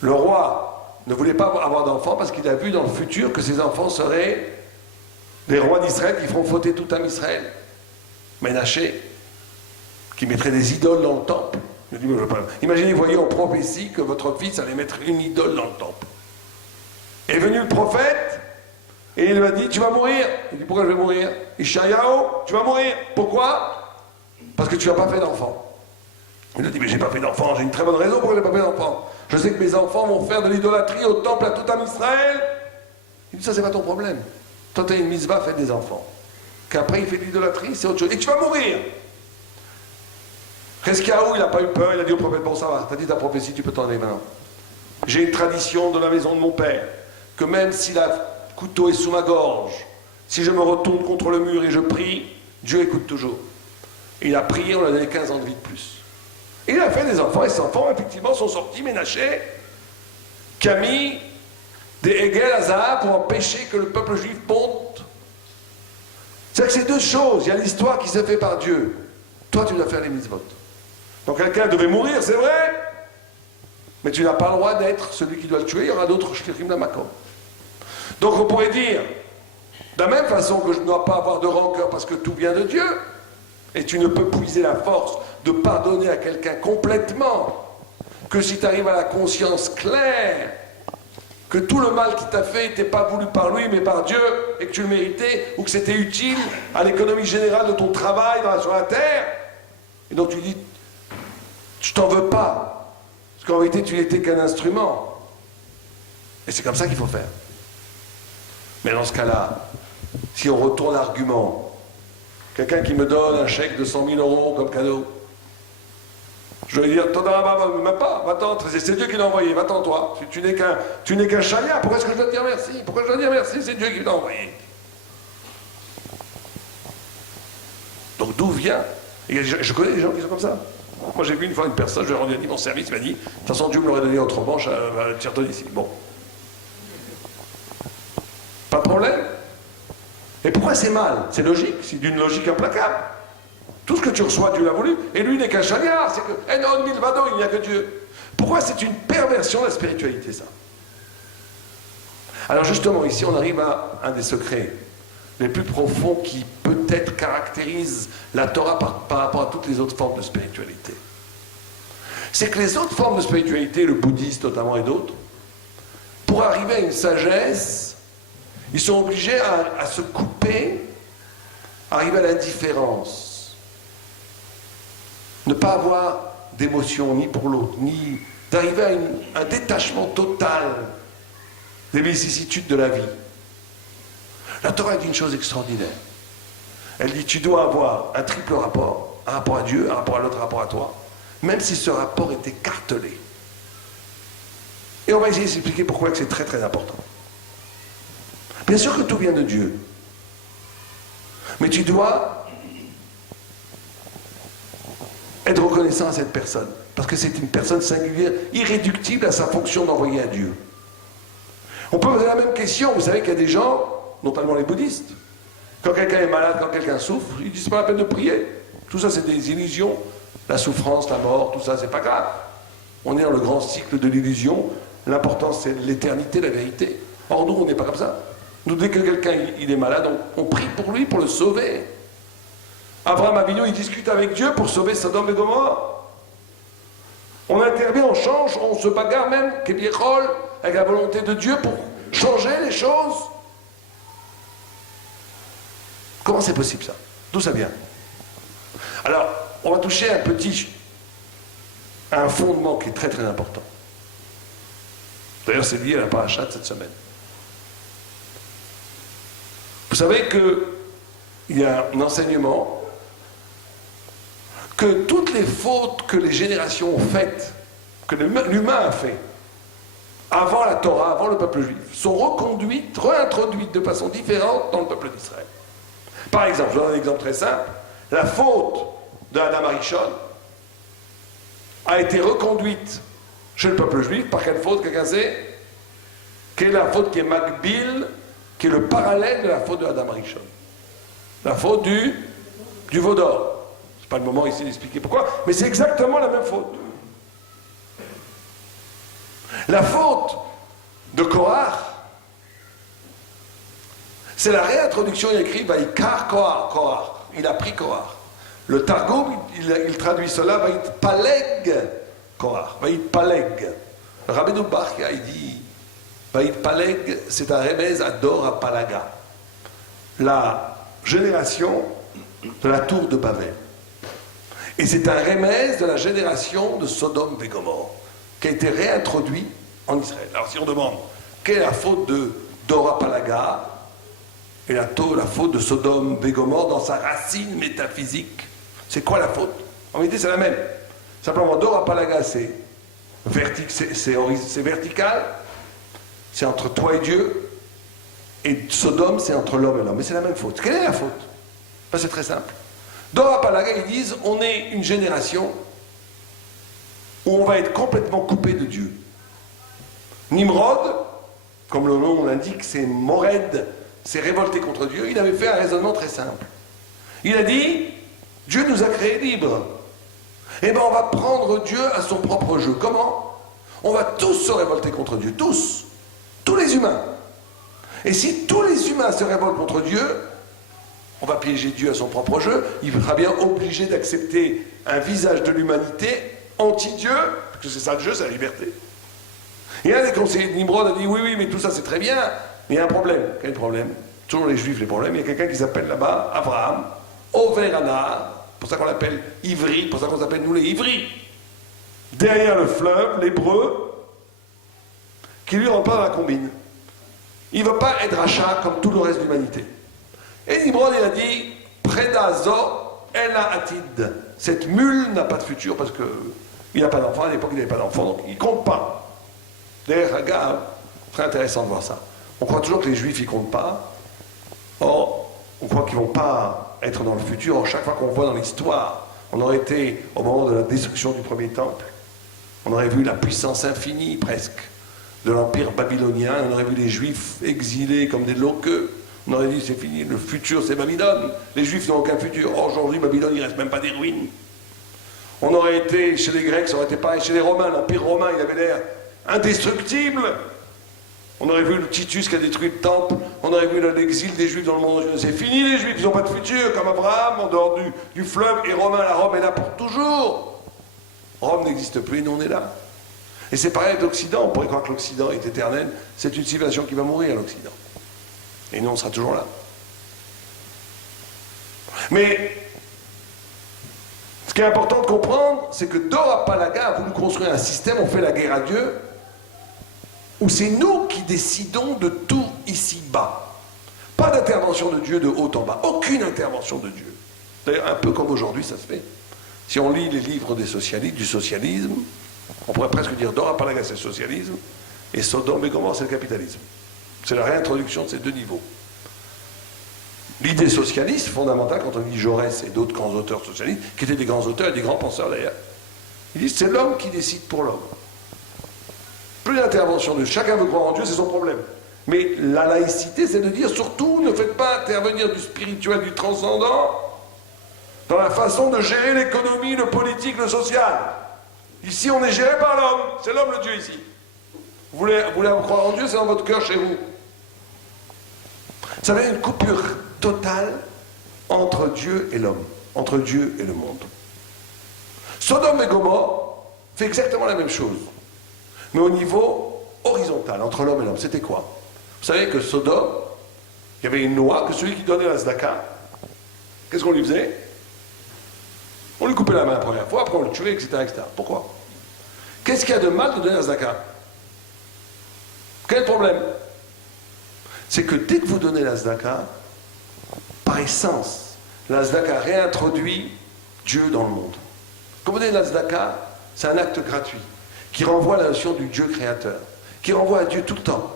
le roi ne voulait pas avoir d'enfants parce qu'il a vu dans le futur que ses enfants seraient des rois d'Israël qui feront fauter tout un Israël. Ménaché, qui mettrait des idoles dans le temple. Imaginez, vous voyez en prophétie que votre fils allait mettre une idole dans le temple. Est venu le prophète et il lui a dit, tu vas mourir. Il dit, pourquoi je vais mourir? Ishayahu, tu vas mourir. Pourquoi? Parce que tu n'as pas fait d'enfant. Il a dit, mais j'ai pas fait d'enfant, j'ai une très bonne raison pour que je n'ai pas fait d'enfant. Je sais que mes enfants vont faire de l'idolâtrie au temple à tout un Israël. Il dit, ça c'est pas ton problème. Toi tu as une mitzvah, fais des enfants. Qu'après il fait de l'idolâtrie, c'est autre chose. Et tu vas mourir. Chreskiaou, il n'a pas eu peur, il a dit au prophète, bon ça va, t'as dit ta prophétie, tu peux t'en aller maintenant. J'ai une tradition de la maison de mon père, que même si le couteau est sous ma gorge, si je me retourne contre le mur et je prie, Dieu écoute toujours. Et il a prié, on lui a donné 15 ans de vie de plus. Et il a fait des enfants, et ces enfants, effectivement, sont sortis, Ménaché, qui a mis des Hegel à Zaha pour empêcher que le peuple juif monte. C'est-à-dire que c'est deux choses, il y a l'histoire qui s'est faite par Dieu. Toi, tu dois faire les mitzvot. Donc quelqu'un devait mourir, c'est vrai, mais tu n'as pas le droit d'être celui qui doit le tuer, il y aura d'autres shlichim lamakom. Donc on pourrait dire, de la même façon que je ne dois pas avoir de rancœur parce que tout vient de Dieu, et tu ne peux puiser la force de pardonner à quelqu'un complètement, que si tu arrives à la conscience claire, que tout le mal qu'il t'a fait n'était pas voulu par lui mais par Dieu, et que tu le méritais, ou que c'était utile à l'économie générale de ton travail sur la terre, et donc tu dis, je t'en veux pas, parce qu'en réalité tu n'étais qu'un instrument. Et c'est comme ça qu'il faut faire. Mais dans ce cas-là, si on retourne l'argument, quelqu'un qui me donne un chèque de 100 000 euros comme cadeau, je vais lui dire, même pas, va-t'en, c'est Dieu qui l'a envoyé, va-t'en toi, tu n'es qu'un chaya, pourquoi est-ce que je dois te dire merci? Pourquoi je dois dire merci? C'est Dieu qui l'a envoyé. Donc d'où vient? Et je connais des gens qui sont comme ça. Moi j'ai vu une fois une personne, je lui ai rendu mon service, il m'a dit, de toute façon Dieu me l'aurait donné autrement, je tire-toi d'ici. Bon. Pas de problème. Et pourquoi c'est mal? C'est logique, c'est d'une logique implacable. Tout ce que tu reçois, Dieu l'a voulu, et lui n'est qu'un chagrin, c'est que En Milvado, il n'y a que Dieu. Pourquoi c'est une perversion de la spiritualité, ça? Alors justement, ici on arrive à un des secrets les plus profonds qui peut-être caractérisent la Torah par rapport à toutes les autres formes de spiritualité. C'est que les autres formes de spiritualité, le bouddhiste notamment et d'autres, pour arriver à une sagesse, ils sont obligés à se couper, arriver à l'indifférence. Ne pas avoir d'émotion ni pour l'autre, ni d'arriver à un détachement total des vicissitudes de la vie. La Torah dit une chose extraordinaire. Elle dit tu dois avoir un triple rapport, un rapport à Dieu, un rapport à l'autre, un rapport à toi, même si ce rapport est écartelé. Et on va essayer d'expliquer pourquoi c'est très très important. Bien sûr que tout vient de Dieu. Mais tu dois être reconnaissant à cette personne. Parce que c'est une personne singulière, irréductible à sa fonction d'envoyer à Dieu. On peut poser la même question. Vous savez qu'il y a des gens, notamment les bouddhistes, quand quelqu'un est malade, quand quelqu'un souffre, ils disent c'est pas la peine de prier. Tout ça, c'est des illusions. La souffrance, la mort, tout ça, c'est pas grave. On est dans le grand cycle de l'illusion. L'important, c'est l'éternité, la vérité. Or, nous, on n'est pas comme ça. Nous, dès que quelqu'un il est malade, on prie pour lui, pour le sauver. Abraham Avinu, il discute avec Dieu pour sauver Sodome et Gomorrhe. On intervient, on change, on se bagarre même, Kébiechol, avec la volonté de Dieu pour changer les choses. Comment c'est possible ça? D'où ça vient? Alors, on va toucher à un fondement qui est très très important. D'ailleurs, c'est lié à la paracha de cette semaine. Vous savez qu'il y a un enseignement que toutes les fautes que les générations ont faites, que l'humain a fait, avant la Torah, avant le peuple juif, sont reconduites, réintroduites de façon différente dans le peuple d'Israël. Par exemple, je donne un exemple très simple, la faute de Adam Arishon a été reconduite chez le peuple juif par quelle faute? Quelqu'un sait? Quelle est la faute qui est Makbil, qui est le parallèle de la faute de Adam Arishon? La faute du veau d'or. C'est pas le moment ici d'expliquer pourquoi, mais c'est exactement la même faute. La faute de Korach, c'est la réintroduction, il écrit Vaikar Korach, il a pris Korach. Le Targum, il traduit cela Vaït Paleg Korach, Vaït Paleg. Rabbeinu Bachya, il dit Vaït Paleg, c'est un remèze à Dor à Palaga, la génération de la tour de Babel. Et c'est un remèze de la génération de Sodome et Gomorrhe, qui a été réintroduit en Israël. Alors si on demande quelle est la faute de Dor à Palaga et la faute de Sodome et Gomorrhe dans sa racine métaphysique, c'est quoi la faute? En réalité, c'est la même. Simplement, Dor à Palaga, c'est vertical, c'est entre toi et Dieu, et Sodome, c'est entre l'homme et l'homme. Mais c'est la même faute. Quelle est la faute? Ben, c'est très simple. Dor à Palaga, ils disent, on est une génération où on va être complètement coupé de Dieu. Nimrod, comme le nom l'indique, c'est Mored, c'est révolté contre Dieu. Il avait fait un raisonnement très simple. Il a dit, Dieu nous a créés libres. Eh bien, on va prendre Dieu à son propre jeu. Comment? On va tous se révolter contre Dieu. Tous les humains. Et si tous les humains se révoltent contre Dieu, on va piéger Dieu à son propre jeu. Il sera bien obligé d'accepter un visage de l'humanité anti-Dieu, parce que c'est ça le jeu, c'est la liberté. Et un des conseillers de Nimrod a dit, oui, mais tout ça c'est très bien, mais il y a un problème. Quel problème? Toujours les juifs, les problèmes. Il y a quelqu'un qui s'appelle là-bas Abraham, Overana, pour ça qu'on l'appelle Ivri, pour ça qu'on s'appelle nous les Ivris. Derrière le fleuve, l'hébreu, qui lui rempart la combine. Il ne veut pas être rachat comme tout le reste de l'humanité. Et Nimrod, il a dit, Predazo Ela Atid. Cette mule n'a pas de futur parce qu'il n'a pas d'enfant. À l'époque, il n'avait pas d'enfant, donc il ne compte pas. D'ailleurs, regarde, très intéressant de voir ça. On croit toujours que les juifs, ils ne comptent pas. Or, on croit qu'ils ne vont pas être dans le futur. Or, chaque fois qu'on voit dans l'histoire, on aurait été au moment de la destruction du premier temple. On aurait vu la puissance infinie, presque, de l'empire babylonien. On aurait vu les juifs exilés comme des loqueux. On aurait dit, c'est fini, le futur, c'est Babylone. Les juifs n'ont aucun futur. Or, aujourd'hui, Babylone, il ne reste même pas des ruines. On aurait été, chez les Grecs, ça aurait été pareil. Chez les Romains, l'empire romain, il avait l'air indestructible. On aurait vu le Titus qui a détruit le temple, on aurait vu l'exil des Juifs dans le monde. C'est fini les Juifs, ils n'ont pas de futur, comme Abraham, en dehors du fleuve, et Romain, la Rome est là pour toujours. Rome n'existe plus et nous on est là. Et c'est pareil avec l'Occident, on pourrait croire que l'Occident est éternel, c'est une civilisation qui va mourir, l'Occident. Et nous on sera toujours là. Mais ce qui est important de comprendre, c'est que Dor Apalaga a voulu construire un système, on fait la guerre à Dieu, où c'est nous qui décidons de tout ici-bas. Pas d'intervention de Dieu de haut en bas, aucune intervention de Dieu. D'ailleurs, un peu comme aujourd'hui ça se fait. Si on lit les livres des socialistes, du socialisme, on pourrait presque dire Dor Apalaga c'est le socialisme, et Sodome et Gomorrhe c'est le capitalisme. C'est la réintroduction de ces deux niveaux. L'idée socialiste fondamentale, quand on dit Jaurès et d'autres grands auteurs socialistes, qui étaient des grands auteurs et des grands penseurs d'ailleurs, ils disent c'est l'homme qui décide pour l'homme. Plus d'intervention de chacun veut croire en Dieu, c'est son problème. Mais la laïcité, c'est de dire surtout ne faites pas intervenir du spirituel, du transcendant, dans la façon de gérer l'économie, le politique, le social. Ici, on est géré par l'homme, c'est l'homme le Dieu ici. Vous voulez croire en Dieu, c'est dans votre cœur chez vous. Ça veut dire une coupure totale entre Dieu et l'homme, entre Dieu et le monde. Sodome et Gomorrhe fait exactement la même chose, mais au niveau horizontal, entre l'homme et l'homme. C'était quoi? Vous savez que Sodome, il y avait une loi que celui qui donnait la tzedaka, qu'est-ce qu'on lui faisait? On lui coupait la main la première fois, après on le tuait, etc., etc. Pourquoi? Qu'est-ce qu'il y a de mal de donner la tzedaka? Quel problème? C'est que dès que vous donnez la tzedaka, par essence, la tzedaka réintroduit Dieu dans le monde. Quand vous donnez la tzedaka, c'est un acte gratuit, qui renvoie à la notion du Dieu créateur, qui renvoie à Dieu tout le temps.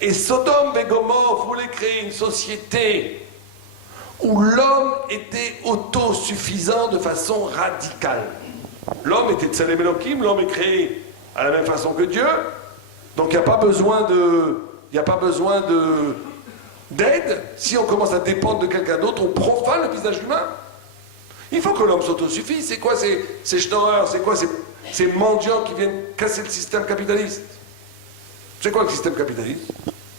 Et Sodome et Gomorrhe voulaient créer une société où l'homme était autosuffisant de façon radicale. L'homme était Tselem Elohim, l'homme est créé à la même façon que Dieu, donc il n'y a pas besoin d'aide. Si on commence à dépendre de quelqu'un d'autre, on profane le visage humain. Il faut que l'homme s'autosuffise. C'est quoi ces schnorreurs? C'est quoi ces mendiants qui viennent casser le système capitaliste? C'est quoi le système capitaliste?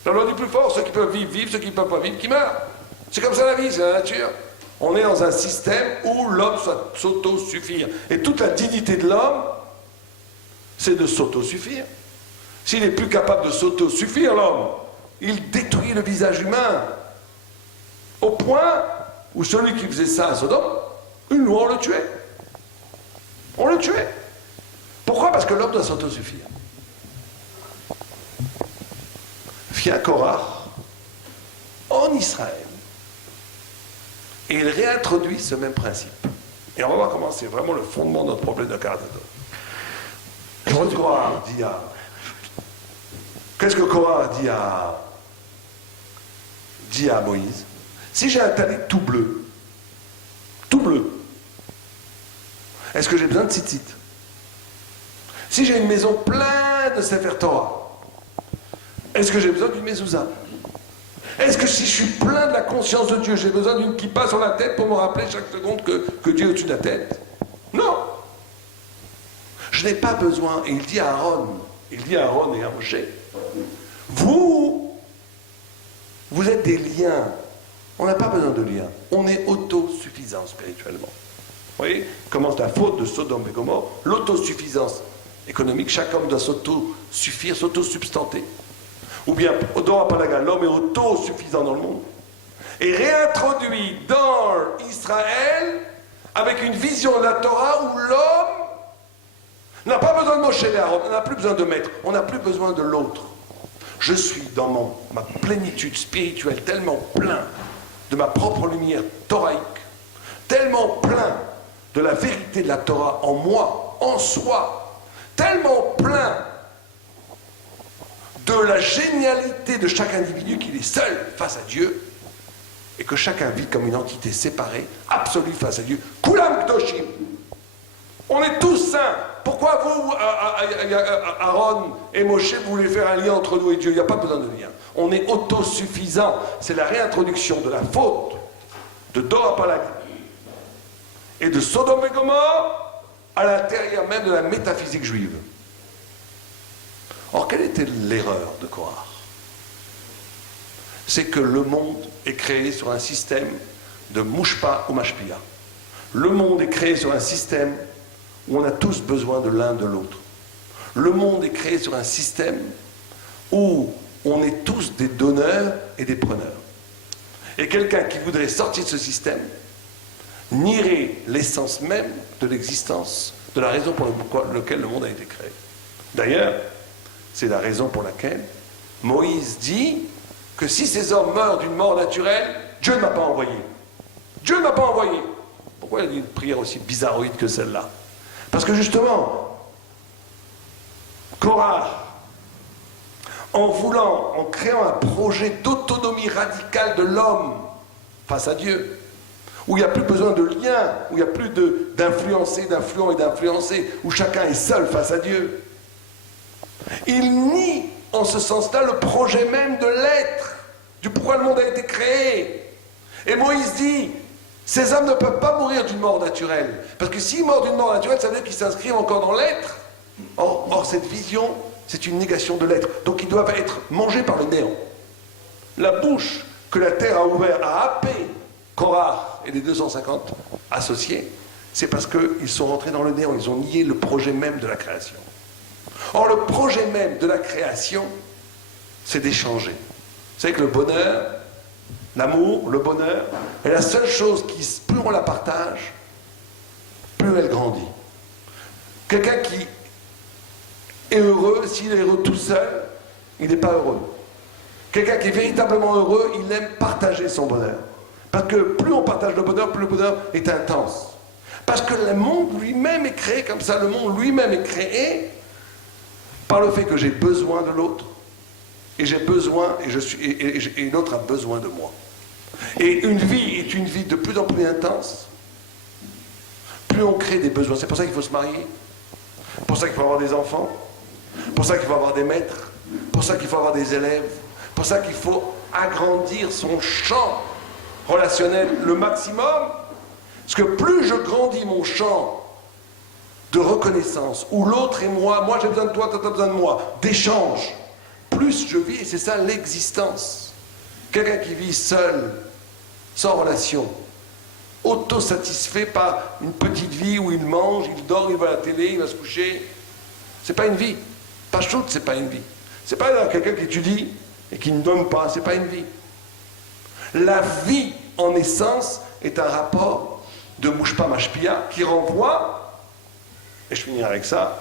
La loi du plus fort, ceux qui peuvent vivre, vivent, ceux qui ne peuvent pas vivre, qui meurent. C'est comme ça la vie, c'est la nature. On est dans un système où l'homme doit s'autosuffire. Et toute la dignité de l'homme, c'est de s'autosuffire. S'il n'est plus capable de s'autosuffire, l'homme, il détruit le visage humain. Au point où celui qui faisait ça à Sodome, une loi, on le tuait. On le tuait. Pourquoi? Parce que l'homme doit s'autosuffire. Vient Korach en Israël et il réintroduit ce même principe. Et on va voir comment c'est vraiment le fondement de notre problème de Karatador. Korach dit à... Qu'est-ce que Korach dit à Moïse? Si j'ai un talit tout bleu, est-ce que j'ai besoin de tzitzit? Si j'ai une maison pleine de Sefer Torah, est-ce que j'ai besoin d'une mezouza? Est-ce que si je suis plein de la conscience de Dieu, j'ai besoin d'une kippa sur la tête pour me rappeler chaque seconde que Dieu est au-dessus de la tête? Non. Je n'ai pas besoin. Et il dit à Aaron et à Moshe, vous êtes des liens. On n'a pas besoin de liens. On est autosuffisant spirituellement. Vous voyez comment la faute de Sodome et Gomorrhe, l'autosuffisance économique, chaque homme doit s'autosuffire, s'autosubstanter. Ou bien, Dor Apalaga, l'homme est autosuffisant dans le monde, et réintroduit dans Israël avec une vision de la Torah où l'homme n'a pas besoin de Moshe et Aaron, on n'a plus besoin de maître, on n'a plus besoin de l'autre. Je suis dans ma plénitude spirituelle tellement plein de ma propre lumière toraïque, tellement plein de la vérité de la Torah en moi, en soi, tellement plein de la génialité de chaque individu qu'il est seul face à Dieu et que chacun vit comme une entité séparée, absolue face à Dieu. Kulam Kdoshim. On est tous saints. Pourquoi vous, Aaron et Moshe, vous voulez faire un lien entre nous et Dieu? Il n'y a pas besoin de lien. On est autosuffisant. C'est la réintroduction de la faute de Dor Apalaga et de Sodome et Gomorrhe à l'intérieur même de la métaphysique juive. Or, quelle était l'erreur de Korah? C'est que le monde est créé sur un système de mouchpa ou mashpia. Le monde est créé sur un système où on a tous besoin de l'un de l'autre. Le monde est créé sur un système où on est tous des donneurs et des preneurs. Et quelqu'un qui voudrait sortir de ce système nierait l'essence même de l'existence, de la raison pour laquelle le monde a été créé. D'ailleurs, c'est la raison pour laquelle Moïse dit que si ces hommes meurent d'une mort naturelle, Dieu ne m'a pas envoyé. Dieu ne m'a pas envoyé. Pourquoi il a dit une prière aussi bizarroïde que celle-là? Parce que justement, Korah, en créant un projet d'autonomie radicale de l'homme face à Dieu, où il n'y a plus besoin de lien, où il n'y a plus d'influencés, d'influents et d'influencés, où chacun est seul face à Dieu, il nie en ce sens-là le projet même de l'être, du pourquoi le monde a été créé. Et Moïse dit, ces hommes ne peuvent pas mourir d'une mort naturelle, parce que s'ils meurent d'une mort naturelle, ça veut dire qu'ils s'inscrivent encore dans l'être. Or, cette vision, c'est une négation de l'être. Donc ils doivent être mangés par le néant. La bouche que la terre a ouverte a happé Korah et les 250 associés, c'est parce qu'ils sont rentrés dans le néant, ils ont nié le projet même de la création. Or, le projet même de la création, c'est d'échanger. Vous savez que le bonheur, l'amour, le bonheur, est la seule chose qui, plus on la partage, plus elle grandit. Quelqu'un qui est heureux, s'il est heureux tout seul, il n'est pas heureux. Quelqu'un qui est véritablement heureux, il aime partager son bonheur. Parce que plus on partage le bonheur, plus le bonheur est intense. Parce que le monde lui-même est créé comme ça. Le monde lui-même est créé par le fait que j'ai besoin de l'autre. Et j'ai besoin, et l'autre a besoin de moi. Et une vie est une vie de plus en plus intense. Plus on crée des besoins. C'est pour ça qu'il faut se marier. Pour ça qu'il faut avoir des enfants. Pour ça qu'il faut avoir des maîtres. Pour ça qu'il faut avoir des élèves. Pour ça qu'il faut agrandir son champ relationnel le maximum. Parce que plus je grandis mon champ de reconnaissance, où l'autre et moi j'ai besoin de toi, toi t'as besoin de moi, d'échange, plus je vis, et c'est ça l'existence. Quelqu'un qui vit seul, sans relation, autosatisfait par une petite vie où il mange, il dort, il va à la télé, il va se coucher, c'est pas une vie. Pas chaude, c'est pas une vie. C'est pas quelqu'un qui étudie et qui ne donne pas, c'est pas une vie. La vie, en essence, est un rapport de Mouchpa Mashpia qui renvoie, et je finirai avec ça,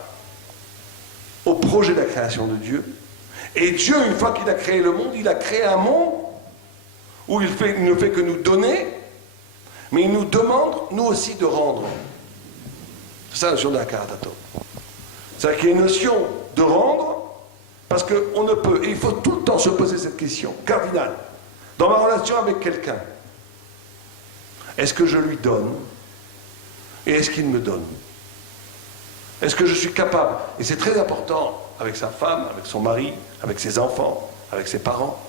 au projet de la création de Dieu. Et Dieu, une fois qu'il a créé le monde, il a créé un monde où il ne fait que nous donner, mais il nous demande, nous aussi, de rendre. C'est ça la notion de la Karatato. C'est-à-dire qu'il y a une notion de rendre, parce qu'on ne peut, et il faut tout le temps se poser cette question, cardinale. Dans ma relation avec quelqu'un, est-ce que je lui donne et est-ce qu'il me donne? Est-ce que je suis capable, et c'est très important avec sa femme, avec son mari, avec ses enfants, avec ses parents,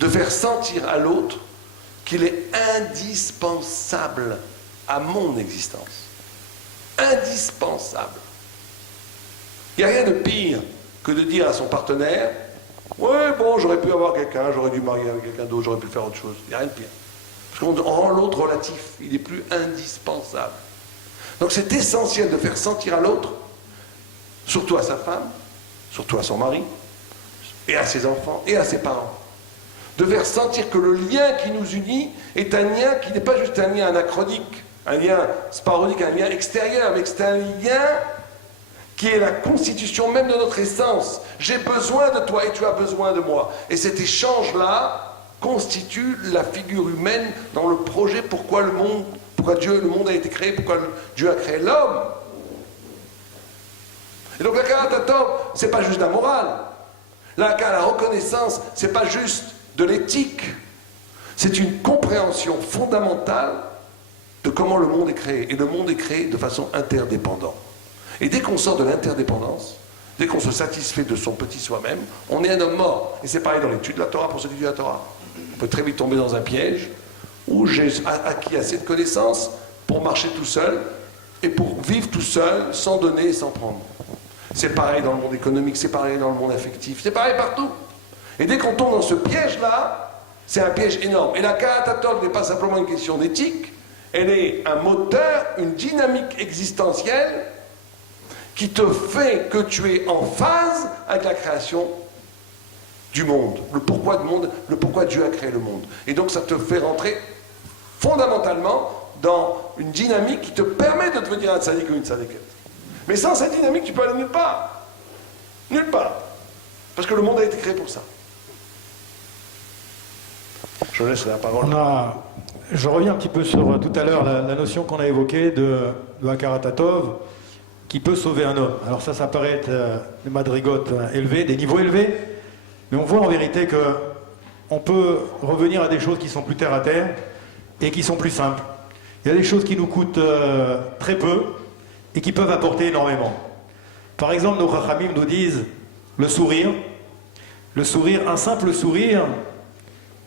de faire sentir à l'autre qu'il est indispensable à mon existence. Indispensable. Il n'y a rien de pire que de dire à son partenaire « Ouais, bon, j'aurais pu avoir quelqu'un, j'aurais dû marier avec quelqu'un d'autre, j'aurais pu faire autre chose. » Il n'y a rien de pire. Parce qu'on rend l'autre relatif, il est plus indispensable. Donc c'est essentiel de faire sentir à l'autre, surtout à sa femme, surtout à son mari, et à ses enfants, et à ses parents, de faire sentir que le lien qui nous unit est un lien qui n'est pas juste un lien anachronique, un lien sporadique, un lien extérieur, mais que c'est un lien qui est la constitution même de notre essence. J'ai besoin de toi et tu as besoin de moi. Et cet échange-là constitue la figure humaine dans le projet pourquoi le monde a été créé, pourquoi Dieu a créé l'homme. Et donc la Karatato, c'est pas juste la morale. La reconnaissance, c'est pas juste de l'éthique. C'est une compréhension fondamentale de comment le monde est créé. Et le monde est créé de façon interdépendante. Et dès qu'on sort de l'interdépendance, dès qu'on se satisfait de son petit soi-même, on est un homme mort. Et c'est pareil dans l'étude de la Torah pour ceux qui étudient la Torah. On peut très vite tomber dans un piège où j'ai acquis assez de connaissances pour marcher tout seul et pour vivre tout seul, sans donner et sans prendre. C'est pareil dans le monde économique, c'est pareil dans le monde affectif, c'est pareil partout. Et dès qu'on tombe dans ce piège-là, c'est un piège énorme. Et la Karatatov n'est pas simplement une question d'éthique, elle est un moteur, une dynamique existentielle qui te fait que tu es en phase avec la création du monde, le pourquoi du monde, le pourquoi Dieu a créé le monde. Et donc ça te fait rentrer fondamentalement dans une dynamique qui te permet de devenir un tzaddik ou une tzaddiket. Mais sans cette dynamique, tu peux aller nulle part. Nulle part. Parce que le monde a été créé pour ça. Je laisse la parole. Je reviens un petit peu sur tout à l'heure la notion qu'on a évoquée de Hakarat qui peut sauver un homme. Alors ça paraît être des madrigotes élevés, des niveaux élevés, mais on voit en vérité qu'on peut revenir à des choses qui sont plus terre à terre et qui sont plus simples. Il y a des choses qui nous coûtent très peu et qui peuvent apporter énormément. Par exemple, nos Chachamim nous disent le sourire, un simple sourire.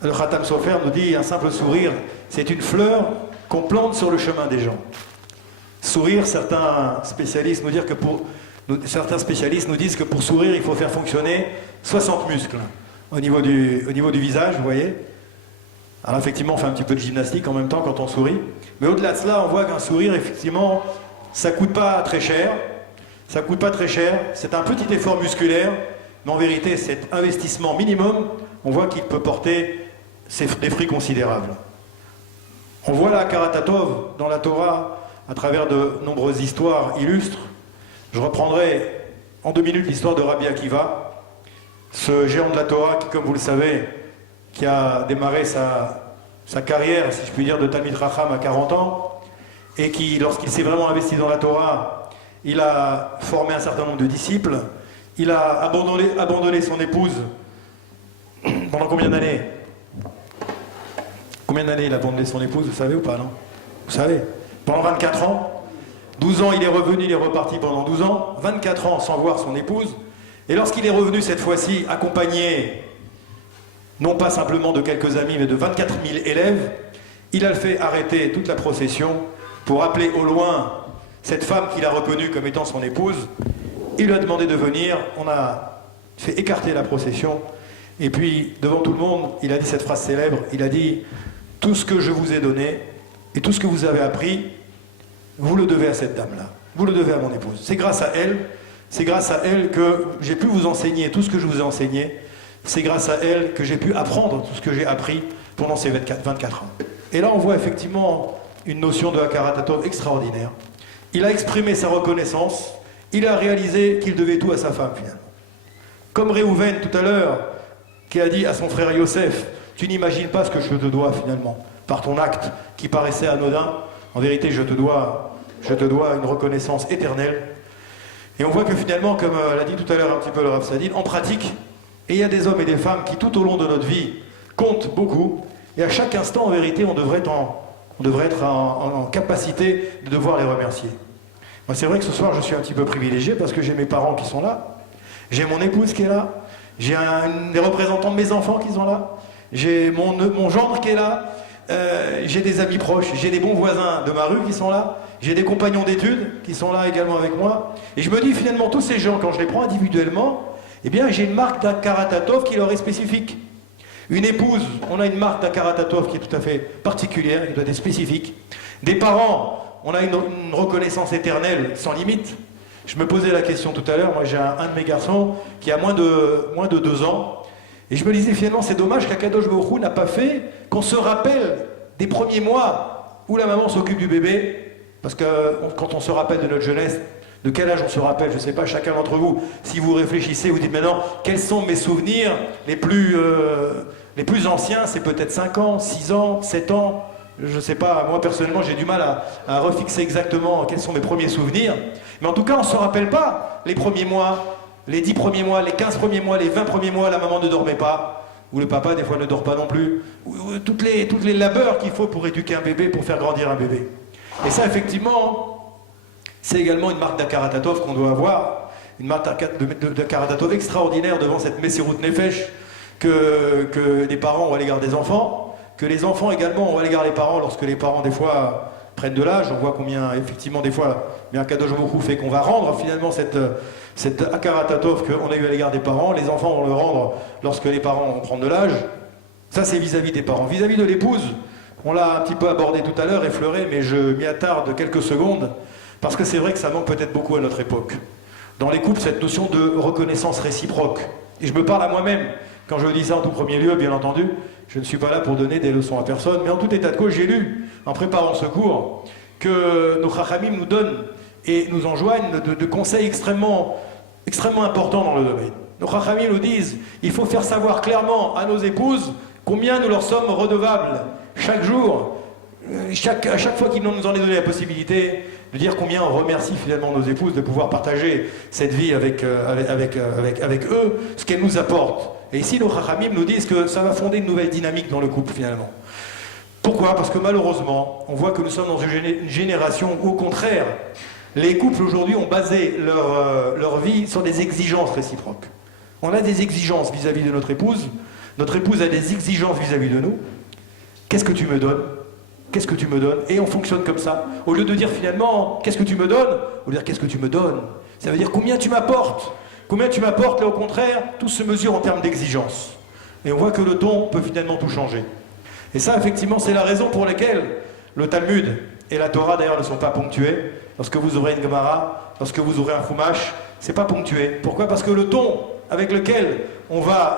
Le Khatam Sofer nous dit un simple sourire, c'est une fleur qu'on plante sur le chemin des gens. Sourire, certains spécialistes nous disent que pour sourire, il faut faire fonctionner 60 muscles au niveau du visage, vous voyez. Alors effectivement, on fait un petit peu de gymnastique en même temps quand on sourit. Mais au-delà de cela, on voit qu'un sourire, effectivement, ça ne coûte pas très cher. Ça coûte pas très cher. C'est un petit effort musculaire. Mais en vérité, cet investissement minimum, on voit qu'il peut porter des fruits considérables. On voit la Karatatov dans la Torah à travers de nombreuses histoires illustres. Je reprendrai en 2 minutes l'histoire de Rabbi Akiva, ce géant de la Torah qui, comme vous le savez, qui a démarré sa carrière, si je puis dire, de Talmid Racham à 40 ans, et qui, lorsqu'il s'est vraiment investi dans la Torah, il a formé un certain nombre de disciples, il a abandonné son épouse pendant combien d'années? Combien d'années il a abandonné son épouse, vous savez ou pas, non? Vous savez, pendant 24 ans, 12 ans il est revenu, il est reparti pendant 12 ans, 24 ans sans voir son épouse, et lorsqu'il est revenu cette fois-ci accompagné, non pas simplement de quelques amis, mais de 24 000 élèves, il a fait arrêter toute la procession pour appeler au loin cette femme qu'il a reconnue comme étant son épouse. Il lui a demandé de venir, on a fait écarter la procession, et puis devant tout le monde, il a dit cette phrase célèbre, il a dit « Tout ce que je vous ai donné, et tout ce que vous avez appris, vous le devez à cette dame-là, vous le devez à mon épouse. C'est grâce à elle que j'ai pu vous enseigner tout ce que je vous ai enseigné, c'est grâce à elle que j'ai pu apprendre tout ce que j'ai appris pendant ces 24 ans. » Et là, on voit effectivement une notion de Hakarat extraordinaire. Il a exprimé sa reconnaissance, il a réalisé qu'il devait tout à sa femme, finalement. Comme Réhouven, tout à l'heure, qui a dit à son frère Yosef, « Tu n'imagines pas ce que je te dois, finalement, par ton acte qui paraissait anodin. En vérité, je te dois une reconnaissance éternelle. » Et on voit que finalement, comme l'a dit tout à l'heure un petit peu le Rav Sadid, en pratique, et il y a des hommes et des femmes qui, tout au long de notre vie, comptent beaucoup. Et à chaque instant, en vérité, on devrait être en capacité de devoir les remercier. Moi, c'est vrai que ce soir, je suis un petit peu privilégié parce que j'ai mes parents qui sont là, j'ai mon épouse qui est là, j'ai des représentants de mes enfants qui sont là, j'ai mon gendre qui est là, j'ai des amis proches, j'ai des bons voisins de ma rue qui sont là, j'ai des compagnons d'études qui sont là également avec moi. Et je me dis, finalement, tous ces gens, quand je les prends individuellement, eh bien, j'ai une marque d'Hakarat qui leur est spécifique. Une épouse, on a une marque d'Hakarat qui est tout à fait particulière, qui doit être spécifique. Des parents, on a une reconnaissance éternelle, sans limite. Je me posais la question tout à l'heure, moi j'ai un de mes garçons qui a moins de 2 ans, et je me disais finalement, c'est dommage qu'Akadosh Baruch Hu n'a pas fait qu'on se rappelle des premiers mois où la maman s'occupe du bébé, parce que quand on se rappelle de notre jeunesse, de quel âge on se rappelle, je ne sais pas, chacun d'entre vous, si vous réfléchissez, vous dites maintenant, quels sont mes souvenirs les plus anciens, c'est peut-être 5 ans, 6 ans, 7 ans, je ne sais pas, moi personnellement j'ai du mal à refixer exactement quels sont mes premiers souvenirs, mais en tout cas on ne se rappelle pas les premiers mois, les 10 premiers mois, les 15 premiers mois, les 20 premiers mois, la maman ne dormait pas, ou le papa des fois ne dort pas non plus, ou toutes les labeurs qu'il faut pour éduquer un bébé, pour faire grandir un bébé. Et ça effectivement, c'est également une marque d'Hakarat qu'on doit avoir, une marque d'Hakarat extraordinaire devant cette Messirut Nefesh que les parents ont à l'égard des enfants, que les enfants également ont à l'égard des parents lorsque les parents des fois prennent de l'âge. On voit combien, effectivement, des fois, bien Kadosh Baruch Hu fait qu'on va rendre finalement cette Akaratatov qu'on a eu à l'égard des parents. Les enfants vont le rendre lorsque les parents vont prendre de l'âge. Ça, c'est vis-à-vis des parents. Vis-à-vis de l'épouse, on l'a un petit peu abordé tout à l'heure, effleuré, mais je m'y attarde quelques secondes, parce que c'est vrai que ça manque peut-être beaucoup à notre époque. Dans les couples, cette notion de reconnaissance réciproque. Et je me parle à moi-même. Quand je dis ça en tout premier lieu, bien entendu, je ne suis pas là pour donner des leçons à personne, mais en tout état de cause, j'ai lu, en préparant ce cours, que nos Chachamim nous donnent et nous enjoignent de conseils extrêmement importants dans le domaine. Nos Chachamim nous disent, il faut faire savoir clairement à nos épouses combien nous leur sommes redevables chaque jour, à chaque fois qu'ils nous en ont donné la possibilité, de dire combien on remercie finalement nos épouses de pouvoir partager cette vie avec eux, ce qu'elles nous apportent. Et ici, nos Chachamim nous disent que ça va fonder une nouvelle dynamique dans le couple finalement. Pourquoi? Parce que malheureusement, on voit que nous sommes dans une génération où, au contraire, les couples aujourd'hui ont basé leur vie sur des exigences réciproques. On a des exigences vis-à-vis de notre épouse a des exigences vis-à-vis de nous. Qu'est-ce que tu me donnes? Qu'est-ce que tu me donnes? Et on fonctionne comme ça. Au lieu de dire finalement, qu'est-ce que tu me donnes? Au lieu de dire, qu'est-ce que tu me donnes? Ça veut dire combien tu m'apportes? Combien tu m'apportes? Là, au contraire, tout se mesure en termes d'exigence. Et on voit que le ton peut finalement tout changer. Et ça, effectivement, c'est la raison pour laquelle le Talmud et la Torah, d'ailleurs, ne sont pas ponctués. Lorsque vous aurez une Gemara, lorsque vous aurez un Chumash, c'est pas ponctué. Pourquoi? Parce que le ton avec lequel on va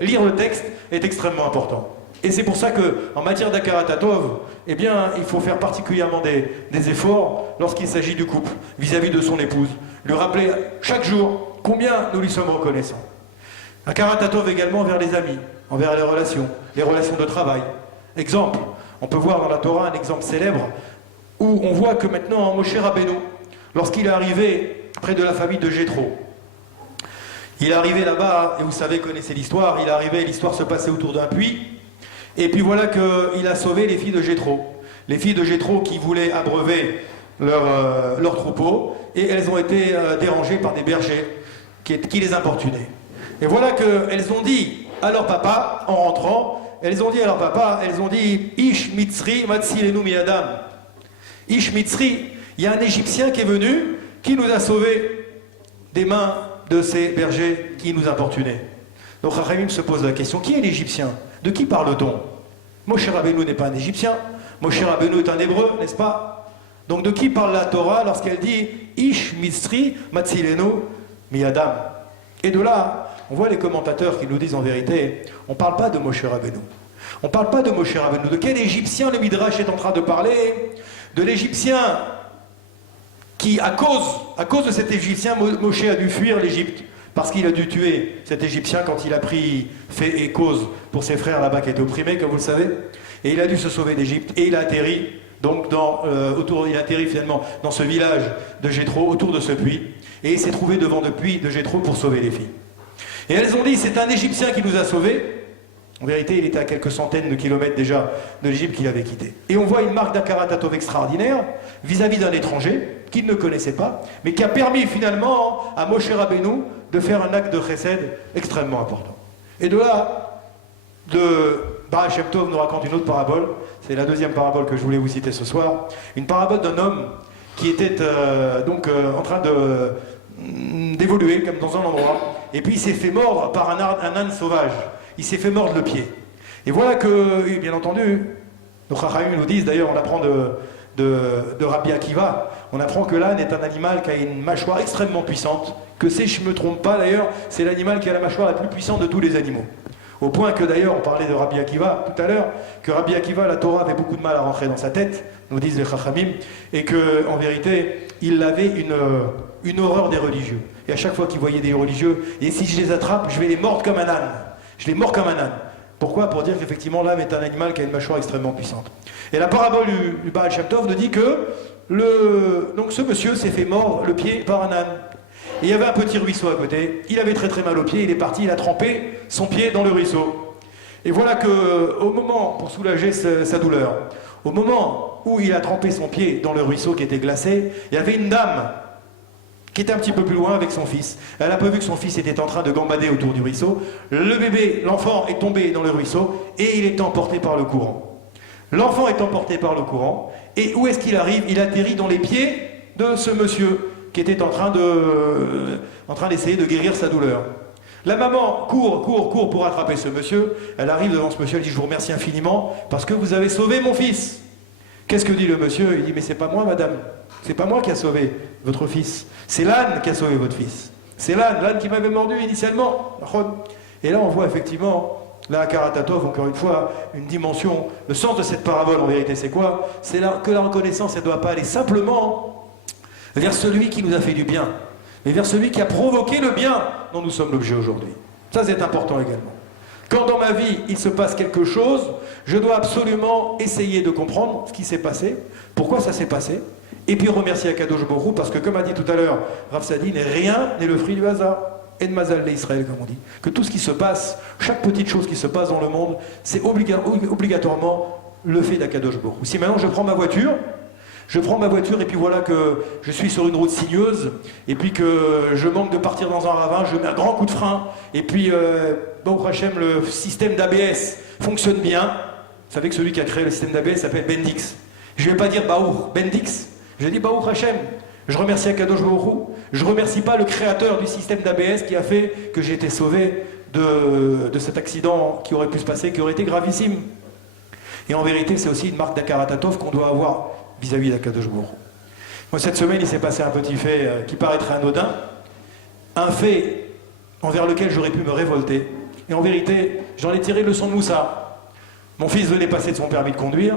lire le texte est extrêmement important. Et c'est pour ça qu'en matière d'Akaratatov, eh bien, il faut faire particulièrement des efforts lorsqu'il s'agit du couple, vis-à-vis de son épouse. Lui rappeler chaque jour combien nous lui sommes reconnaissants. Akaratatov également envers les amis, envers les relations de travail. Exemple, on peut voir dans la Torah un exemple célèbre où on voit que maintenant Moshe Rabbeinu, lorsqu'il est arrivé près de la famille de Jéthro, il est arrivé là-bas, et vous savez, connaissez l'histoire, l'histoire se passait autour d'un puits, et puis voilà qu'il a sauvé les filles de Jéthro. Les filles de Jéthro qui voulaient abreuver leur troupeau, et elles ont été dérangées par des bergers qui les importunaient. Et voilà qu'elles ont dit à leur papa, en rentrant, elles ont dit Ish Mitzri Matsilenu Miadam. Ish Mitzri, il y a un Égyptien qui est venu, qui nous a sauvés des mains de ces bergers qui nous importunaient. Donc Chachamim se pose la question, qui est l'Égyptien? De qui parle-t-on? Moshe Rabbeinu n'est pas un Égyptien, Moshe Rabbeinu est un Hébreu, n'est-ce pas? Donc de qui parle la Torah lorsqu'elle dit Ish Mitzri Matsilenu Miadam? Et de là, on voit les commentateurs qui nous disent en vérité, on ne parle pas de Moshe Rabbeinu. On ne parle pas de Moshe Rabbeinu. De quel Égyptien le Midrash est en train de parler? De l'Égyptien qui, à cause de cet Égyptien, Moshe a dû fuir l'Égypte, parce qu'il a dû tuer cet Égyptien quand il a pris fait et cause pour ses frères là-bas qui étaient opprimés, comme vous le savez. Et il a dû se sauver d'Égypte, et il a atterri, donc finalement dans ce village de Jéthro, autour de ce puits, et il s'est trouvé devant le puits de Jéthro pour sauver les filles. Et elles ont dit, c'est un Égyptien qui nous a sauvés. En vérité, il était à quelques centaines de kilomètres déjà de l'Égypte qu'il avait quitté. Et on voit une marque d'Akaratatov extraordinaire vis-à-vis d'un étranger qu'il ne connaissait pas, mais qui a permis finalement à Moshe Rabbeinu de faire un acte de chesed extrêmement important. Et de là, Baal Shem Tov nous raconte une autre parabole, c'est la deuxième parabole que je voulais vous citer ce soir, une parabole d'un homme qui était en train d'évoluer comme dans un endroit, et puis il s'est fait mordre par un âne sauvage. Il s'est fait mordre le pied. Et voilà que, bien entendu, nos Chachamim nous disent, d'ailleurs on apprend de Rabbi Akiva, on apprend que l'âne est un animal qui a une mâchoire extrêmement puissante, que si je ne me trompe pas d'ailleurs, c'est l'animal qui a la mâchoire la plus puissante de tous les animaux. Au point que d'ailleurs, on parlait de Rabbi Akiva tout à l'heure, que Rabbi Akiva, la Torah avait beaucoup de mal à rentrer dans sa tête, nous disent les Chachamim, et qu'en vérité, il avait une horreur des religieux. Et à chaque fois qu'il voyait des religieux, et si je les attrape, je vais les mordre comme un âne. Je les mords comme un âne. Pourquoi? Pour dire qu'effectivement l'âne est un animal qui a une mâchoire extrêmement puissante. Et la parabole du Baal Shem Tov nous dit que donc ce monsieur s'est fait mordre le pied par un âne. Et il y avait un petit ruisseau à côté. Il avait très très mal au pied. Il est parti, il a trempé son pied dans le ruisseau. Et voilà que, au moment, pour soulager sa douleur, au moment où il a trempé son pied dans le ruisseau qui était glacé, il y avait une dame qui était un petit peu plus loin avec son fils. Elle n'a pas vu que son fils était en train de gambader autour du ruisseau. Le bébé, l'enfant, est tombé dans le ruisseau et il est emporté par le courant. L'enfant est emporté par le courant, et où est-ce qu'il arrive? Il atterrit dans les pieds de ce monsieur qui était en train d'essayer de guérir sa douleur. La maman court pour attraper ce monsieur. Elle arrive devant ce monsieur, elle dit: je vous remercie infiniment parce que vous avez sauvé mon fils. Qu'est-ce que dit le monsieur? Il dit: mais c'est pas moi, madame. C'est pas moi qui a sauvé votre fils. C'est l'âne qui a sauvé votre fils. C'est l'âne qui m'avait mordu initialement. Et là, on voit effectivement, là, Karatatov, encore une fois, une dimension. Le sens de cette parabole, en vérité, c'est quoi? C'est que la reconnaissance, elle ne doit pas aller simplement vers celui qui nous a fait du bien, mais vers celui qui a provoqué le bien dont nous sommes l'objet aujourd'hui. Ça, c'est important également. Quand dans ma vie, il se passe quelque chose, je dois absolument essayer de comprendre ce qui s'est passé, pourquoi ça s'est passé, et puis remercier Akadosh Borou, parce que comme a dit tout à l'heure Rav Sadine, rien n'est le fruit du hasard. Et de Mazal d'Israël, comme on dit. Que tout ce qui se passe, chaque petite chose qui se passe dans le monde, c'est obligatoirement le fait d'Akadosh Borou. Si maintenant je prends ma voiture, et puis voilà que je suis sur une route sinueuse, et puis que je manque de partir dans un ravin, je mets un grand coup de frein, et puis, Baruch Hashem, le système d'ABS fonctionne bien. Vous savez que celui qui a créé le système d'ABS s'appelle Bendix. Je ne vais pas dire Baruch, Bendix. Je dis Baruch Hashem. Je remercie Akadosh Baruch Hu. Je ne remercie pas le créateur du système d'ABS qui a fait que j'ai été sauvé de cet accident qui aurait pu se passer, qui aurait été gravissime. Et en vérité, c'est aussi une marque d'Akaratatov qu'on doit avoir vis-à-vis d'Akadosh Baruch Hu. Moi, cette semaine, il s'est passé un petit fait qui paraîtrait anodin, un fait envers lequel j'aurais pu me révolter. Et en vérité, j'en ai tiré une leçon de Moussa. Mon fils venait passer de son permis de conduire,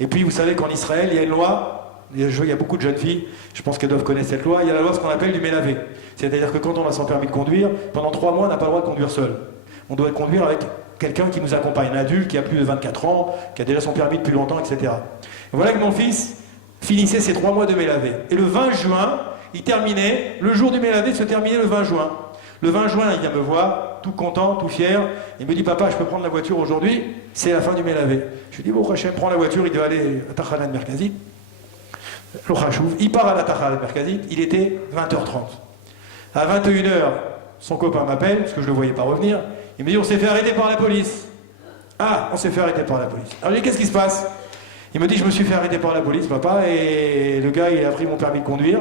et puis vous savez qu'en Israël, il y a une loi. Il y a beaucoup de jeunes filles, je pense qu'elles doivent connaître cette loi. Il y a la loi, ce qu'on appelle du mélavé. C'est-à-dire que quand on a son permis de conduire, pendant 3 mois, on n'a pas le droit de conduire seul. On doit conduire avec quelqu'un qui nous accompagne, un adulte qui a plus de 24 ans, qui a déjà son permis depuis longtemps, etc. Et voilà que mon fils finissait ses 3 mois de mélavé. Et le 20 juin, il terminait, le jour du mélavé se terminait le 20 juin. Le 20 juin, il vient me voir, tout content, tout fier. Il me dit: papa, je peux prendre la voiture aujourd'hui? C'est la fin du mélavé. Je lui dis: bon, Hachem, prends la voiture, il doit aller à Tachanan Merkazit. Il part à la Tachanan Merkazit, il était 20h30. À 21h, son copain m'appelle, parce que je ne le voyais pas revenir. Il me dit: on s'est fait arrêter par la police. Ah, on s'est fait arrêter par la police. Alors je lui dis: qu'est-ce qui se passe? Il me dit: je me suis fait arrêter par la police, papa, et le gars, il a pris mon permis de conduire.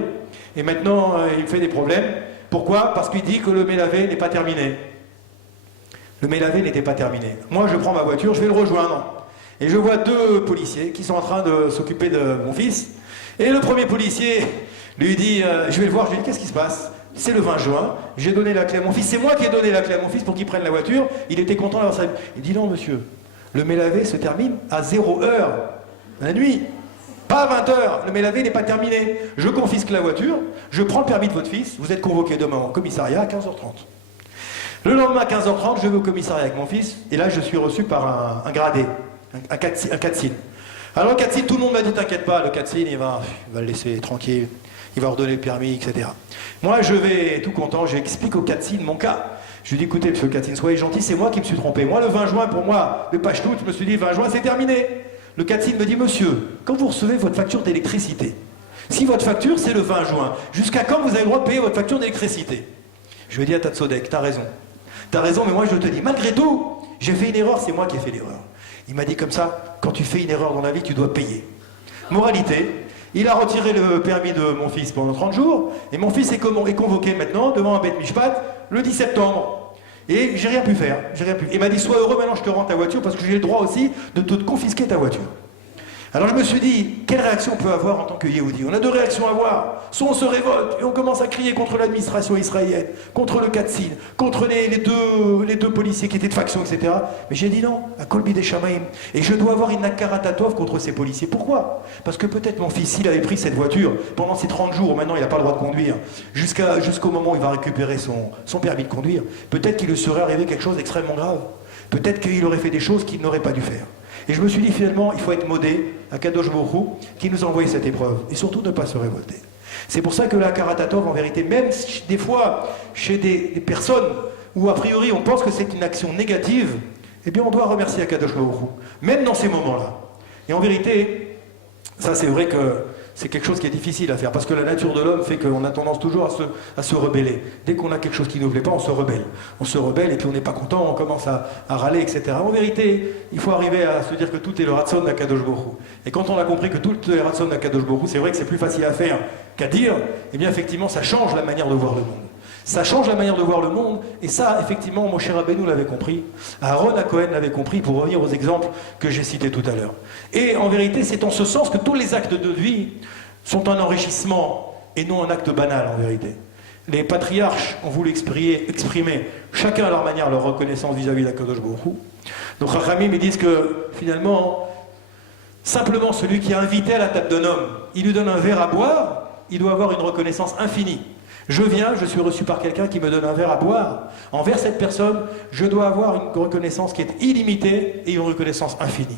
Et maintenant, il me fait des problèmes. Pourquoi? Parce qu'il dit que le mélavé n'est pas terminé. Le mélavé n'était pas terminé. Moi, je prends ma voiture, je vais le rejoindre. Et je vois 2 policiers qui sont en train de s'occuper de mon fils. Et le premier policier lui dit, je vais le voir, je lui dis: qu'est-ce qui se passe? C'est le 20 juin, j'ai donné la clé à mon fils, c'est moi qui ai donné la clé à mon fils pour qu'il prenne la voiture. Il était content d'avoir ça. Il dit: non monsieur, le mélavé se termine à 0h, la nuit. Pas à 20h, le mélavé n'est pas terminé. Je confisque la voiture, je prends le permis de votre fils, vous êtes convoqué demain au commissariat à 15h30. Le lendemain à 15h30, je vais au commissariat avec mon fils, et là je suis reçu par un gradé, un Katsine. Alors le Katsine, tout le monde m'a dit: t'inquiète pas, le Katsine il va le laisser tranquille, il va redonner le permis, etc. Moi je vais tout content, j'explique au Katsine mon cas. Je lui dis: écoutez monsieur Katsine, soyez gentil, c'est moi qui me suis trompé. Moi le 20 juin, pour moi, le Pashtout, je me suis dit 20 juin c'est terminé. Le Katsine me dit: monsieur, quand vous recevez votre facture d'électricité, si votre facture c'est le 20 juin, jusqu'à quand vous avez le droit de payer votre facture d'électricité? Je lui ai dit: à Tatsodek, t'as raison. T'as raison, mais moi je te dis, malgré tout, j'ai fait une erreur, c'est moi qui ai fait l'erreur. Il m'a dit comme ça: quand tu fais une erreur dans la vie, tu dois payer. Moralité, il a retiré le permis de mon fils pendant 30 jours, et mon fils est convoqué maintenant devant un Beth Mishpat le 10 septembre. Et j'ai rien pu faire, Il m'a dit: sois heureux, maintenant je te rends ta voiture parce que j'ai le droit aussi de te confisquer ta voiture. Alors je me suis dit, quelle réaction on peut avoir en tant que Yehudi? On a 2 réactions à avoir. Soit on se révolte et on commence à crier contre l'administration israélienne, contre le Katsine, contre les deux policiers qui étaient de faction, etc. Mais j'ai dit non, à Kolbi des Shamaïm. Et je dois avoir une Nakaratatov contre ces policiers. Pourquoi? Parce que peut-être mon fils, s'il avait pris cette voiture pendant ces 30 jours, maintenant il n'a pas le droit de conduire, jusqu'au moment où il va récupérer son permis de conduire, peut-être qu'il lui serait arrivé quelque chose d'extrêmement grave. Peut-être qu'il aurait fait des choses qu'il n'aurait pas dû faire. Et je me suis dit finalement, il faut être modé à Kadosh Baruch Hu qui nous a envoyé cette épreuve. Et surtout ne pas se révolter. C'est pour ça que la Karatatov, en vérité, même des fois chez des personnes où a priori on pense que c'est une action négative, eh bien on doit remercier Kadosh Baruch Hu, même dans ces moments-là. Et en vérité, ça c'est vrai que c'est quelque chose qui est difficile à faire, parce que la nature de l'homme fait qu'on a tendance toujours à se rebeller. Dès qu'on a quelque chose qui ne nous plaît pas, on se rebelle. On se rebelle et puis on n'est pas content, on commence à râler, etc. En vérité, il faut arriver à se dire que tout est le ratson d'Akadosh Baruch Hu. Et quand on a compris que tout est le ratson d'Akadosh Baruch Hu, c'est vrai que c'est plus facile à faire qu'à dire, eh bien effectivement ça change la manière de voir le monde. Ça change la manière de voir le monde, et ça, effectivement, Moshe Rabbeinu l'avait compris, Aaron à Cohen l'avait compris, pour revenir aux exemples que j'ai cités tout à l'heure. Et en vérité, c'est en ce sens que tous les actes de vie sont un enrichissement, et non un acte banal, en vérité. Les patriarches ont voulu exprimer, chacun à leur manière, leur reconnaissance vis-à-vis d'Akadosh Baruch Hu. Donc, Rachamim, ils disent que, finalement, simplement celui qui est invité à la table d'un homme, il lui donne un verre à boire, il doit avoir une reconnaissance infinie. Je viens, je suis reçu par quelqu'un qui me donne un verre à boire. Envers cette personne, je dois avoir une reconnaissance qui est illimitée et une reconnaissance infinie.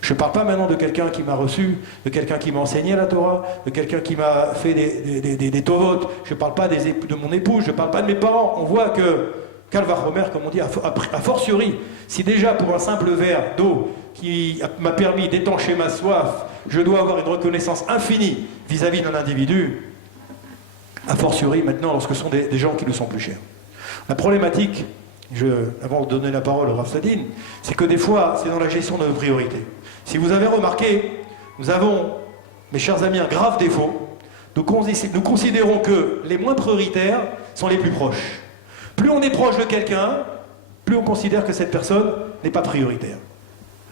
Je ne parle pas maintenant de quelqu'un qui m'a reçu, de quelqu'un qui m'a enseigné la Torah, de quelqu'un qui m'a fait des tovot. Je ne parle pas de mon épouse, je ne parle pas de mes parents. On voit que, Calvachomer, comme on dit, a fortiori, si déjà pour un simple verre d'eau qui m'a permis d'étancher ma soif, je dois avoir une reconnaissance infinie vis-à-vis d'un individu, a fortiori maintenant lorsque ce sont des gens qui nous sont plus chers. La problématique, avant de donner la parole au Rav Sadine, c'est que des fois, c'est dans la gestion de nos priorités. Si vous avez remarqué, nous avons, mes chers amis, un grave défaut. Nous considérons que les moins prioritaires sont les plus proches. Plus on est proche de quelqu'un, plus on considère que cette personne n'est pas prioritaire.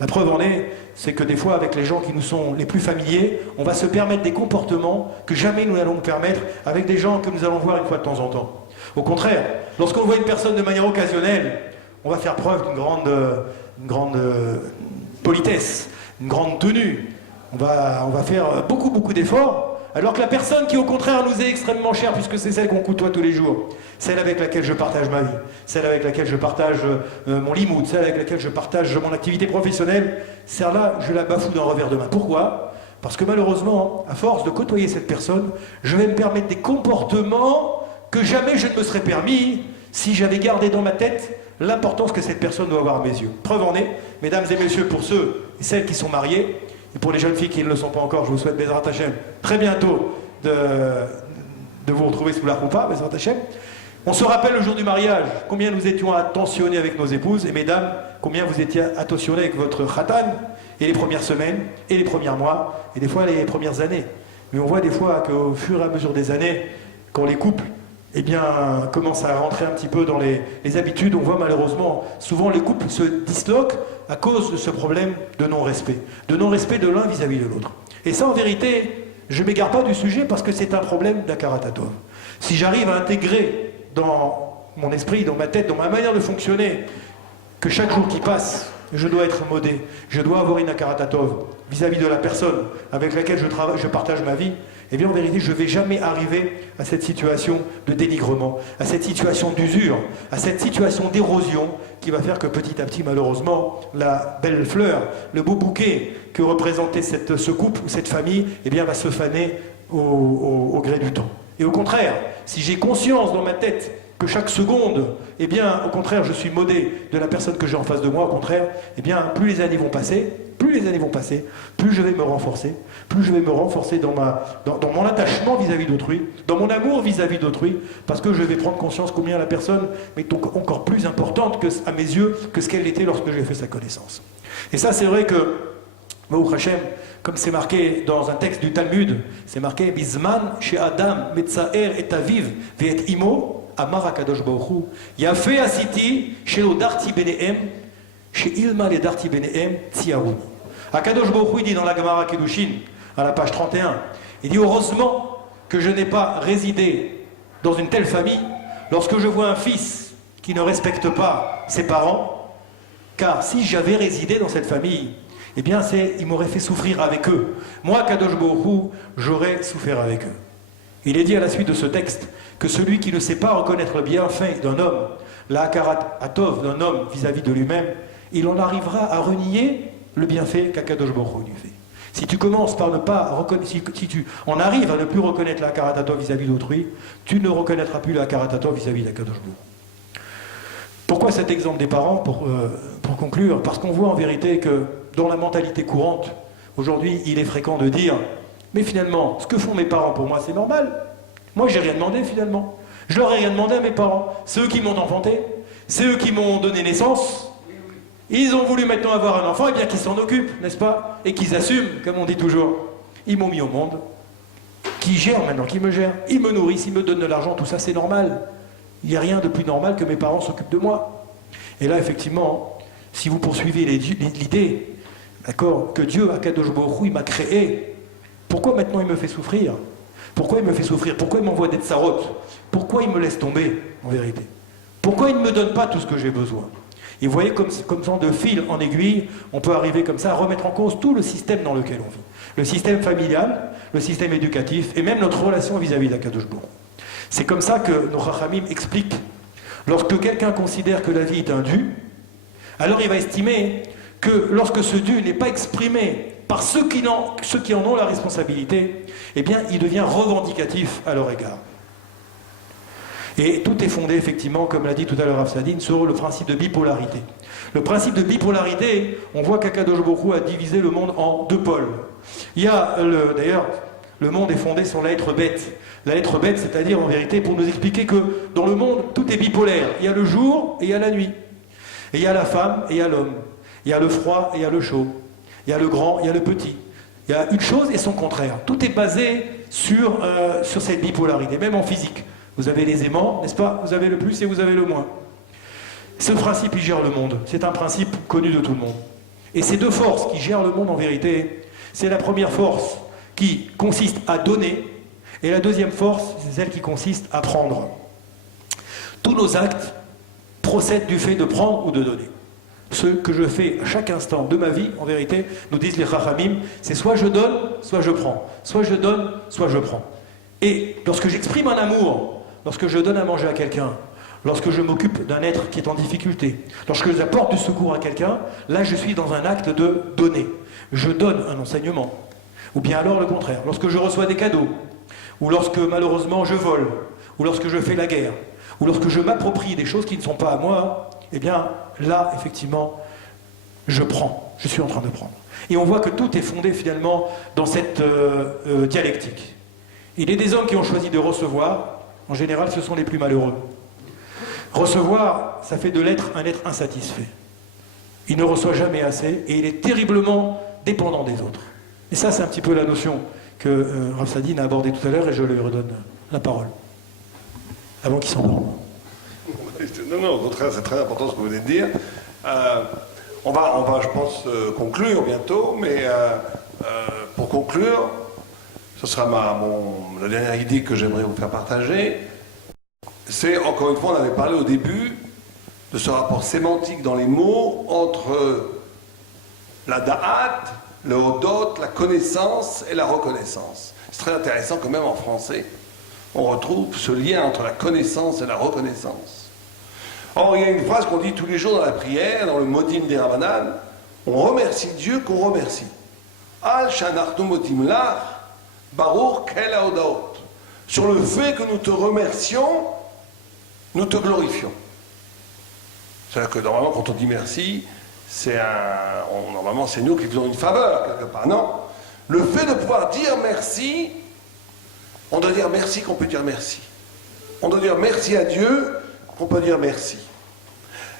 La preuve en est, c'est que des fois, avec les gens qui nous sont les plus familiers, on va se permettre des comportements que jamais nous n'allons nous permettre avec des gens que nous allons voir une fois de temps en temps. Au contraire, lorsqu'on voit une personne de manière occasionnelle, on va faire preuve d'une grande politesse, une grande tenue. On va faire beaucoup d'efforts, alors que la personne qui au contraire nous est extrêmement chère, puisque c'est celle qu'on côtoie tous les jours, celle avec laquelle je partage ma vie, celle avec laquelle je partage mon limoud, celle avec laquelle je partage mon activité professionnelle, celle-là, je la bafoue d'un revers de main. Pourquoi ? Parce que malheureusement, à force de côtoyer cette personne, je vais me permettre des comportements que jamais je ne me serais permis si j'avais gardé dans ma tête l'importance que cette personne doit avoir à mes yeux. Preuve en est, mesdames et messieurs, pour ceux et celles qui sont mariés, et pour les jeunes filles qui ne le sont pas encore, je vous souhaite, Bezrat Hashem, très bientôt de vous retrouver sous la roupa, Bezrat Hashem. On se rappelle le jour du mariage, combien nous étions attentionnés avec nos épouses, et mesdames, combien vous étiez attentionnés avec votre khatan, et les premières semaines, et les premiers mois, et des fois les premières années. Mais on voit des fois qu'au fur et à mesure des années, quand les couples commencent à rentrer un petit peu dans les habitudes, on voit malheureusement, souvent les couples se disloquent à cause de ce problème de non-respect de l'un vis-à-vis de l'autre. Et ça, en vérité, je ne m'égare pas du sujet parce que c'est un problème d'Akaratatov. Si j'arrive à intégrer dans mon esprit, dans ma tête, dans ma manière de fonctionner, que chaque jour qui passe, je dois être modé, je dois avoir une Akaratatov vis-à-vis de la personne avec laquelle je partage ma vie, eh bien en vérité, je ne vais jamais arriver à cette situation de dénigrement, à cette situation d'usure, à cette situation d'érosion qui va faire que petit à petit, malheureusement, la belle fleur, le beau bouquet que représentait ce couple ou cette famille, eh bien va se faner au gré du temps. Et au contraire, si j'ai conscience dans ma tête que chaque seconde, eh bien, au contraire, je suis modé de la personne que j'ai en face de moi, au contraire, eh bien, plus les années vont passer, plus je vais me renforcer, dans mon attachement vis-à-vis d'autrui, dans mon amour vis-à-vis d'autrui, parce que je vais prendre conscience combien la personne est encore plus importante à mes yeux que ce qu'elle était lorsque j'ai fait sa connaissance. Et ça, c'est vrai que, Baruch Hashem, comme c'est marqué dans un texte du Talmud, c'est marqué « Bizman chez Adam metzaer et aviv ve'et imo » Amar HaKadosh Baruch Hu, Yafé Asiti, Shelo Darti Benehem, She Ilma le Darti Benehem, Tziaouni. HaKadosh Baruch Hu, il dit dans la Gemara Kedushin, à la page 31, il dit heureusement que je n'ai pas résidé dans une telle famille lorsque je vois un fils qui ne respecte pas ses parents, car si j'avais résidé dans cette famille, eh bien il m'aurait fait souffrir avec eux. Moi, Kadosh Baruch Hu, j'aurais souffert avec eux. Il est dit à la suite de ce texte que celui qui ne sait pas reconnaître le bienfait d'un homme, la hakarat atov d'un homme vis-à-vis de lui-même, il en arrivera à renier le bienfait qu'Akadosh Baruch Hu lui fait. Si tu commences par ne pas reconnaître, si tu en arrives à ne plus reconnaître la hakarat atov vis-à-vis d'autrui, tu ne reconnaîtras plus la hakarat atov vis-à-vis d'Akadosh Baruch Hu. Pourquoi cet exemple des parents pour conclure? Parce qu'on voit en vérité que dans la mentalité courante, aujourd'hui, il est fréquent de dire Mais finalement, ce que font mes parents pour moi, c'est normal. Moi, j'ai rien demandé finalement. Je leur ai rien demandé à mes parents. C'est eux qui m'ont enfanté. C'est eux qui m'ont donné naissance. Ils ont voulu maintenant avoir un enfant, et bien qu'ils s'en occupent, n'est-ce pas? Et qu'ils assument, comme on dit toujours. Ils m'ont mis au monde. Qui gèrent maintenant, qui me gèrent. Ils me nourrissent, ils me donnent de l'argent, tout ça c'est normal. Il n'y a rien de plus normal que mes parents s'occupent de moi. Et là, effectivement, si vous poursuivez l'idée, d'accord, que Dieu, Akadosh Baruch Hu, il m'a créé, pourquoi maintenant il me fait souffrir? Pourquoi il me fait souffrir? Pourquoi il m'envoie des tsarotes? Pourquoi il me laisse tomber, en vérité? Pourquoi il ne me donne pas tout ce que j'ai besoin? Et vous voyez, comme ça, de fil en aiguille, on peut arriver comme ça à remettre en cause tout le système dans lequel on vit. Le système familial, le système éducatif, et même notre relation vis-à-vis d'Akadosh Baruch Hu. C'est comme ça que nos Chachamim expliquent. Lorsque quelqu'un considère que la vie est un dû, alors il va estimer que lorsque ce dû n'est pas exprimé par ceux qui en ont la responsabilité, eh bien, il devient revendicatif à leur égard. Et tout est fondé, effectivement, comme l'a dit tout à l'heure Afsadine, sur le principe de bipolarité. Le principe de bipolarité, on voit qu'Akadosh Baruch Hu a divisé le monde en deux pôles. Il y a, d'ailleurs, le monde est fondé sur la lettre bête. La lettre bête, c'est-à-dire, en vérité, pour nous expliquer que dans le monde, tout est bipolaire. Il y a le jour et il y a la nuit. Et il y a la femme et il y a l'homme. Il y a le froid et il y a le chaud. Il y a le grand et il y a le petit. Il y a une chose et son contraire. Tout est basé sur cette bipolarité, même en physique. Vous avez les aimants, n'est-ce pas? Vous avez le plus et vous avez le moins. Ce principe, il gère le monde. C'est un principe connu de tout le monde. Et ces deux forces qui gèrent le monde, en vérité, c'est la première force qui consiste à donner, et la deuxième force, c'est celle qui consiste à prendre. Tous nos actes procèdent du fait de prendre ou de donner. Ce que je fais à chaque instant de ma vie, en vérité, nous disent les Chachamim, c'est soit je donne, soit je prends. Soit je donne, soit je prends. Et lorsque j'exprime un amour, lorsque je donne à manger à quelqu'un, lorsque je m'occupe d'un être qui est en difficulté, lorsque j'apporte du secours à quelqu'un, là je suis dans un acte de donner. Je donne un enseignement. Ou bien alors le contraire, lorsque je reçois des cadeaux, ou lorsque malheureusement je vole, ou lorsque je fais la guerre, ou lorsque je m'approprie des choses qui ne sont pas à moi, eh bien là effectivement je prends, je suis en train de prendre. Et on voit que tout est fondé finalement dans cette dialectique. Il y a des hommes qui ont choisi de recevoir, en général ce sont les plus malheureux. Recevoir, ça fait de l'être un être insatisfait. Il ne reçoit jamais assez et il est terriblement dépendant des autres. Et ça, c'est un petit peu la notion que Rav Sadine a abordée tout à l'heure et je lui redonne la parole. Avant qu'il s'endorme. Non, au contraire, c'est très important ce que vous venez de dire. On va, je pense, conclure bientôt, mais pour conclure, ce sera la dernière idée que j'aimerais vous faire partager. C'est, encore une fois, on avait parlé au début de ce rapport sémantique dans les mots entre la da'at, le hodot, la connaissance et la reconnaissance. C'est très intéressant que même en français, on retrouve ce lien entre la connaissance et la reconnaissance. Or, il y a une phrase qu'on dit tous les jours dans la prière, dans le Modim des Rabbanan, on remercie Dieu qu'on remercie. Al shanachnu modim lach, baruch kel haodaot. Sur le fait que nous te remercions, nous te glorifions. C'est-à-dire que normalement, quand on dit merci, normalement, c'est nous qui faisons une faveur, quelque part. Non. Le fait de pouvoir dire merci, on doit dire merci qu'on peut dire merci. On doit dire merci à Dieu qu'on peut dire merci.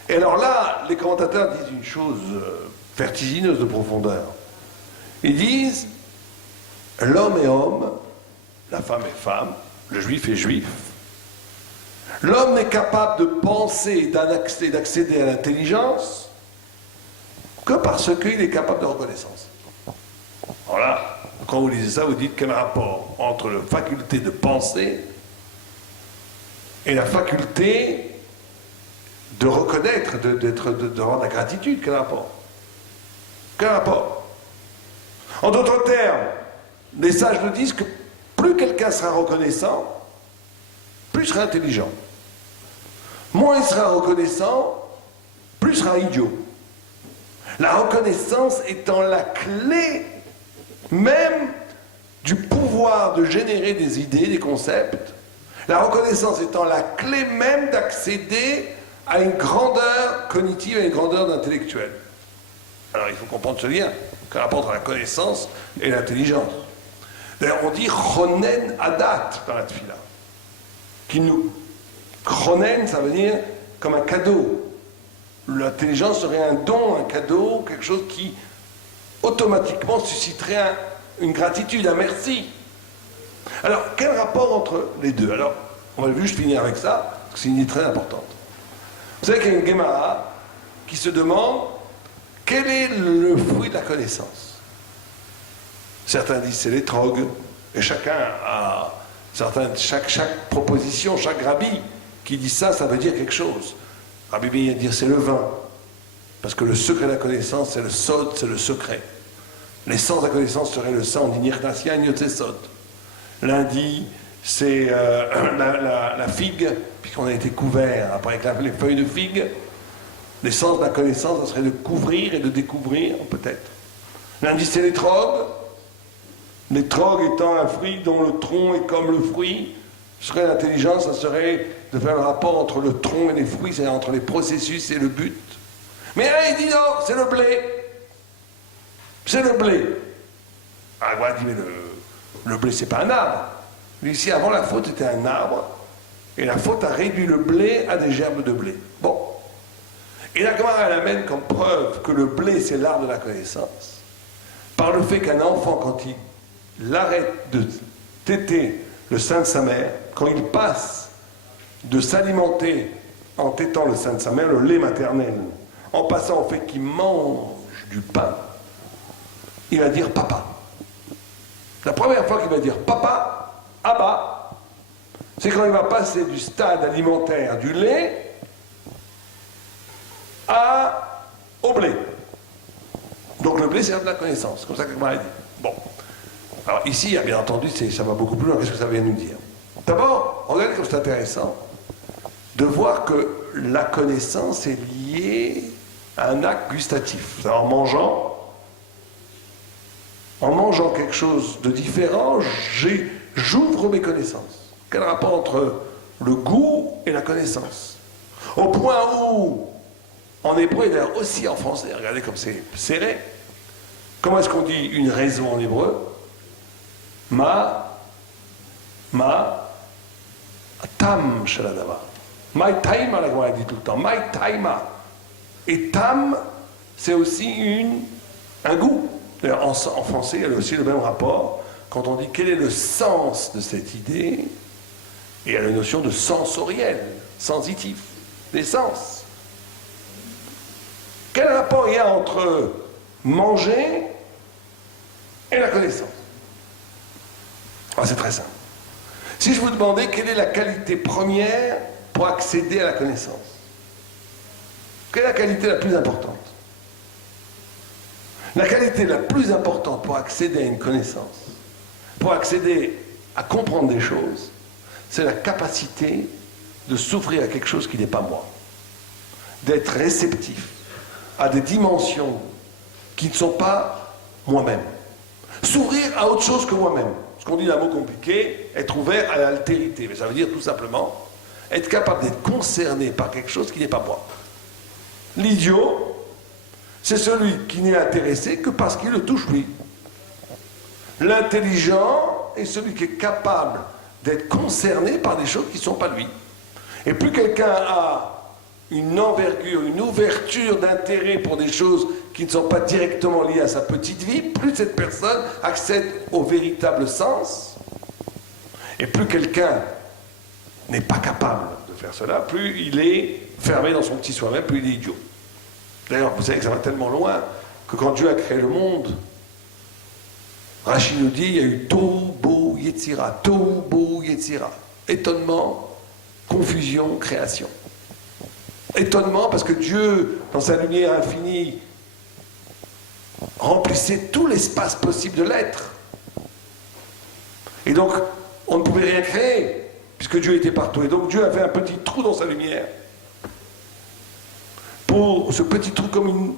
Et alors là, les commentateurs disent une chose vertigineuse de profondeur. Ils disent, l'homme est homme, la femme est femme, le juif est juif. L'homme n'est capable de penser et d'accéder à l'intelligence que parce qu'il est capable de reconnaissance. Alors là, quand vous lisez ça, vous dites quel rapport entre la faculté de penser et la faculté de reconnaître, de rendre la gratitude, quel rapport? Quel rapport? En d'autres termes, les sages nous disent que plus quelqu'un sera reconnaissant, plus il sera intelligent. Moins il sera reconnaissant, plus il sera idiot. La reconnaissance étant la clé même du pouvoir de générer des idées, des concepts, la reconnaissance étant la clé même d'accéder à une grandeur cognitive, à une grandeur intellectuelle. Alors il faut comprendre ce lien, quel rapport entre la connaissance et l'intelligence. D'ailleurs, on dit chonen adat dans la tefila. Qui nous. Chonen, ça veut dire comme un cadeau. L'intelligence serait un don, un cadeau, quelque chose qui automatiquement susciterait une gratitude, un merci. Alors, quel rapport entre les deux? Alors, on va juste finir avec ça, parce que c'est une idée très importante. Vous savez qu'il y a une Gemara qui se demande quel est le fruit de la connaissance. Certains disent c'est l'étrog, et chacun a chaque proposition, chaque rabbi qui dit ça, ça veut dire quelque chose. Rabbi vient dire c'est le vin, parce que le secret de la connaissance, c'est le sod, c'est le secret. L'essence de la connaissance serait le sang, on dit nirnasya sod. L'un dit c'est la figue, puisqu'on a été couvert après avec les feuilles de figue. L'essence de la connaissance, ça serait de couvrir et de découvrir, peut-être. L'un dit c'est l'étrog. L'étrog étant un fruit dont le tronc est comme le fruit, ce serait l'intelligence, ça serait de faire le rapport entre le tronc et les fruits, c'est-à-dire entre les processus et le but. Mais là, il dit non, c'est le blé. C'est le blé. Ah, voilà, il dit, mais le blé, c'est pas un arbre. Ici, avant la faute, c'était un arbre, et la faute a réduit le blé à des gerbes de blé. Bon. Et la Gemara, elle amène comme preuve que le blé, c'est l'arbre de la connaissance, par le fait qu'un enfant, quand il arrête de téter le sein de sa mère, quand il passe de s'alimenter en tétant le sein de sa mère, le lait maternel, en passant au fait qu'il mange du pain, il va dire papa. La première fois qu'il va dire papa, Abba, c'est quand il va passer du stade alimentaire du lait au blé. Donc le blé, c'est de la connaissance. C'est comme ça que m'a dit. Bon. Alors ici, bien entendu, ça va beaucoup plus loin. Qu'est-ce que ça vient nous dire? D'abord, regardez comme c'est intéressant de voir que la connaissance est liée à un acte gustatif. En mangeant quelque chose de différent, j'ouvre mes connaissances. Quel rapport entre le goût et la connaissance? Au point où, en hébreu et d'ailleurs aussi en français, regardez comme c'est serré, comment est-ce qu'on dit une raison en hébreu? Tam shaladava. My taima, la Gemara dit tout le temps. My taima. Et tam, c'est aussi un goût. D'ailleurs, en français, il y a aussi le même rapport. Quand on dit quel est le sens de cette idée, il y a la notion de sensoriel, sensitif, des sens. Quel rapport il y a entre manger et la connaissance? C'est très simple. Si je vous demandais quelle est la qualité première pour accéder à la connaissance, quelle est la qualité la plus importante? La qualité la plus importante pour accéder à une connaissance, pour accéder à comprendre des choses, c'est la capacité de s'ouvrir à quelque chose qui n'est pas moi, d'être réceptif à des dimensions qui ne sont pas moi-même, s'ouvrir à autre chose que moi-même. Ce qu'on dit d'un mot compliqué, être ouvert à l'altérité, mais ça veut dire tout simplement être capable d'être concerné par quelque chose qui n'est pas moi. L'idiot, c'est celui qui n'est intéressé que parce qu'il le touche lui. L'intelligent est celui qui est capable d'être concerné par des choses qui ne sont pas lui. Et plus quelqu'un a une envergure, une ouverture d'intérêt pour des choses qui ne sont pas directement liées à sa petite vie, plus cette personne accède au véritable sens. Et plus quelqu'un n'est pas capable de faire cela, plus il est fermé dans son petit soi-même, plus il est idiot. D'ailleurs, vous savez que ça va tellement loin que quand Dieu a créé le monde, Rachid nous dit, il y a eu Tohu, Bohu, Yetzira, Tohu, Bohu, Yetzira. Étonnement, confusion, création. Étonnement parce que Dieu, dans sa lumière infinie, remplissait tout l'espace possible de l'être. Et donc, on ne pouvait rien créer, puisque Dieu était partout. Et donc, Dieu a fait un petit trou dans sa lumière. Pour ce petit trou comme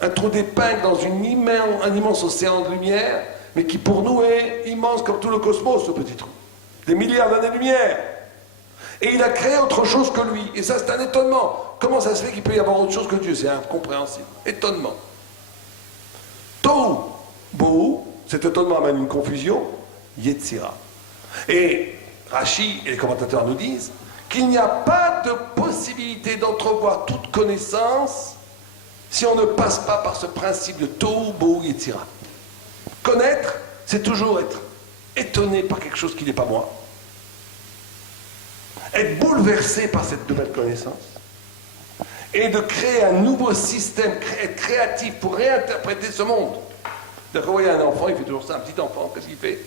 un trou d'épingle dans un immense océan de lumière, mais qui pour nous est immense comme tout le cosmos, ce petit trou. Des milliards d'années-lumière. Et il a créé autre chose que lui. Et ça, c'est un étonnement. Comment ça se fait qu'il peut y avoir autre chose que Dieu? C'est incompréhensible. Étonnement. Tohu, Bohu, cet étonnement amène une confusion. Yetzira. Et Rashi et les commentateurs nous disent qu'il n'y a pas de possibilité d'entrevoir toute connaissance si on ne passe pas par ce principe de Tohu Bohu Yetzira. Connaître, c'est toujours être étonné par quelque chose qui n'est pas moi. Être bouleversé par cette nouvelle connaissance. Et de créer un nouveau système, être créatif pour réinterpréter ce monde. Quand vous voyez un enfant, il fait toujours ça, un petit enfant, qu'est-ce qu'il fait?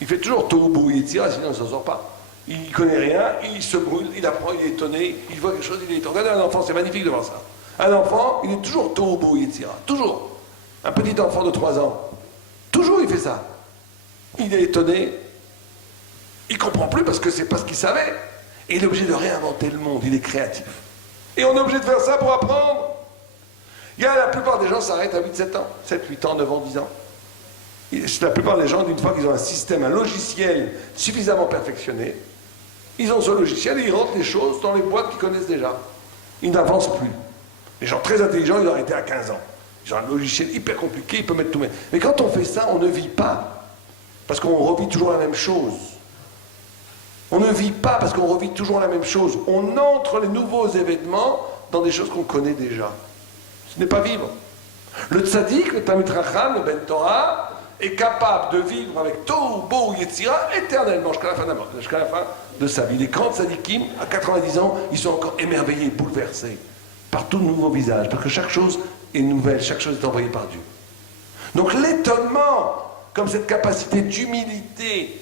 Il fait toujours Tohu Bohu Yetzira, sinon il ne s'en sort pas. Il ne connaît rien, il se brûle, il apprend, il est étonné, il voit quelque chose, il est étonné. Regardez un enfant, c'est magnifique de voir ça. Un enfant, il est toujours Tohu Bohu Yetzira, toujours. Un petit enfant de 3 ans, toujours il fait ça. Il est étonné, il ne comprend plus parce que c'est pas ce qu'il savait. Et il est obligé de réinventer le monde, il est créatif. Et on est obligé de faire ça pour apprendre. La plupart des gens s'arrêtent à 8-7 ans, 7, 8 ans, 9 ans, 10 ans. La plupart des gens, d'une fois qu'ils ont un système, un logiciel suffisamment perfectionné, ils ont ce logiciel et ils rentrent les choses dans les boîtes qu'ils connaissent déjà. Ils n'avancent plus. Les gens très intelligents, ils ont arrêté à 15 ans. Ils ont un logiciel hyper compliqué, ils peuvent mettre tout. Mais quand on fait ça, on ne vit pas. Parce qu'on revit toujours la même chose. On ne vit pas parce qu'on revit toujours la même chose. On entre les nouveaux événements dans des choses qu'on connaît déjà. Ce n'est pas vivre. Le tzaddik, le Talmid Chacham, le Ben Torah, est capable de vivre avec Tohu Bohu Yetzira éternellement jusqu'à la fin de sa vie. Les grands tzaddikim, à 90 ans, ils sont encore émerveillés, bouleversés par tout nouveau visage, parce que chaque chose est nouvelle, chaque chose est envoyée par Dieu. Donc l'étonnement, comme cette capacité d'humilité,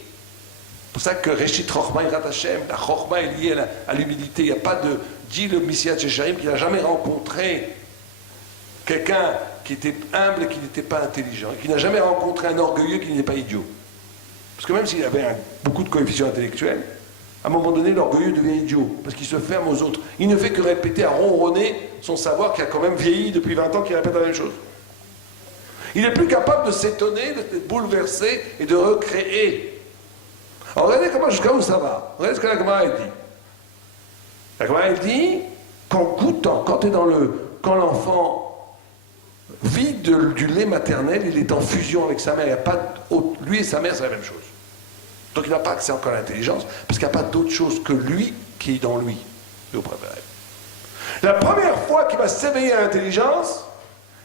c'est pour ça que Reshit Chochma Yirat Hashem, la Chochma est liée à l'humilité. Il n'y a pas de dit le Messias Shecharim qui n'a jamais rencontré quelqu'un qui était humble et qui n'était pas intelligent, et qui n'a jamais rencontré un orgueilleux qui n'était pas idiot. Parce que même s'il avait beaucoup de coefficients intellectuels, à un moment donné, l'orgueilleux devient idiot, parce qu'il se ferme aux autres. Il ne fait que répéter à ronronner son savoir qui a quand même vieilli depuis 20 ans, qui répète la même chose. Il n'est plus capable de s'étonner, d'être bouleversé et de recréer. Alors regardez jusqu'à où ça va. Regardez ce que la Gemara dit. La Gemara elle dit qu'en goûtant, quand l'enfant vit du lait maternel, il est en fusion avec sa mère. Il y a pas lui et sa mère, c'est la même chose. Donc il n'a pas accès encore à l'intelligence, parce qu'il n'y a pas d'autre chose que lui qui est dans lui. Vous préférez. La première fois qu'il va s'éveiller à l'intelligence,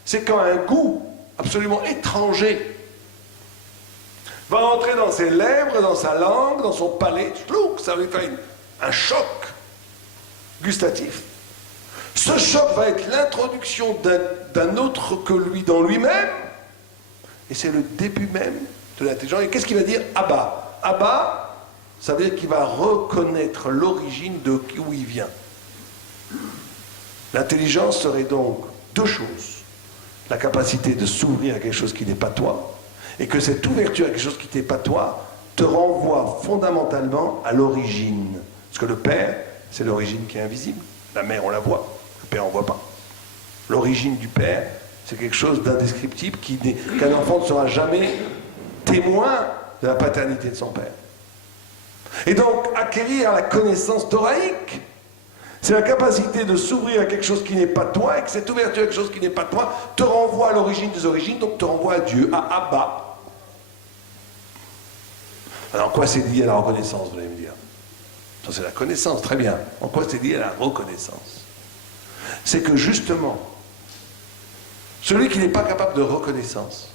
c'est quand un goût absolument étranger va entrer dans ses lèvres, dans sa langue, dans son palais. Ça va lui faire un choc gustatif. Ce choc va être l'introduction d'un autre que lui dans lui-même, et c'est le début même de l'intelligence. Et qu'est-ce qu'il va dire? Abba. Abba, ça veut dire qu'il va reconnaître l'origine de où il vient. L'intelligence serait donc 2 choses. La capacité de s'ouvrir à quelque chose qui n'est pas toi, et que cette ouverture à quelque chose qui n'est pas toi te renvoie fondamentalement à l'origine. Parce que le Père, c'est l'origine qui est invisible. La mère, on la voit. Le Père, on ne voit pas. L'origine du Père, c'est quelque chose d'indescriptible qu'un enfant ne sera jamais témoin de la paternité de son Père. Et donc, acquérir la connaissance thoraïque, c'est la capacité de s'ouvrir à quelque chose qui n'est pas toi, et que cette ouverture à quelque chose qui n'est pas toi te renvoie à l'origine des origines, donc te renvoie à Dieu, à Abba. Alors, en quoi c'est lié à la reconnaissance, vous allez me dire? Ça, c'est la connaissance, très bien. En quoi c'est lié à la reconnaissance? C'est que justement, celui qui n'est pas capable de reconnaissance,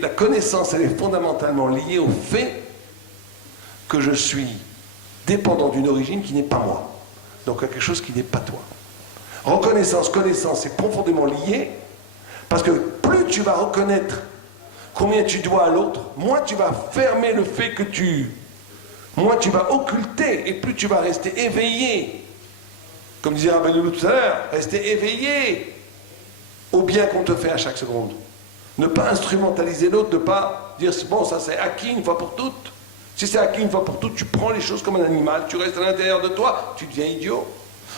la connaissance, elle est fondamentalement liée au fait que je suis dépendant d'une origine qui n'est pas moi. Donc à quelque chose qui n'est pas toi. Reconnaissance, connaissance, c'est profondément lié, parce que plus tu vas reconnaître combien tu dois à l'autre, moins tu vas fermer le fait que moins tu vas occulter, et plus tu vas rester éveillé. Comme disait Rabbeinu tout à l'heure, rester éveillé au bien qu'on te fait à chaque seconde. Ne pas instrumentaliser l'autre, ne pas dire bon, ça c'est acquis une fois pour toutes. Si c'est acquis une fois pour toutes, tu prends les choses comme un animal, tu restes à l'intérieur de toi, tu deviens idiot.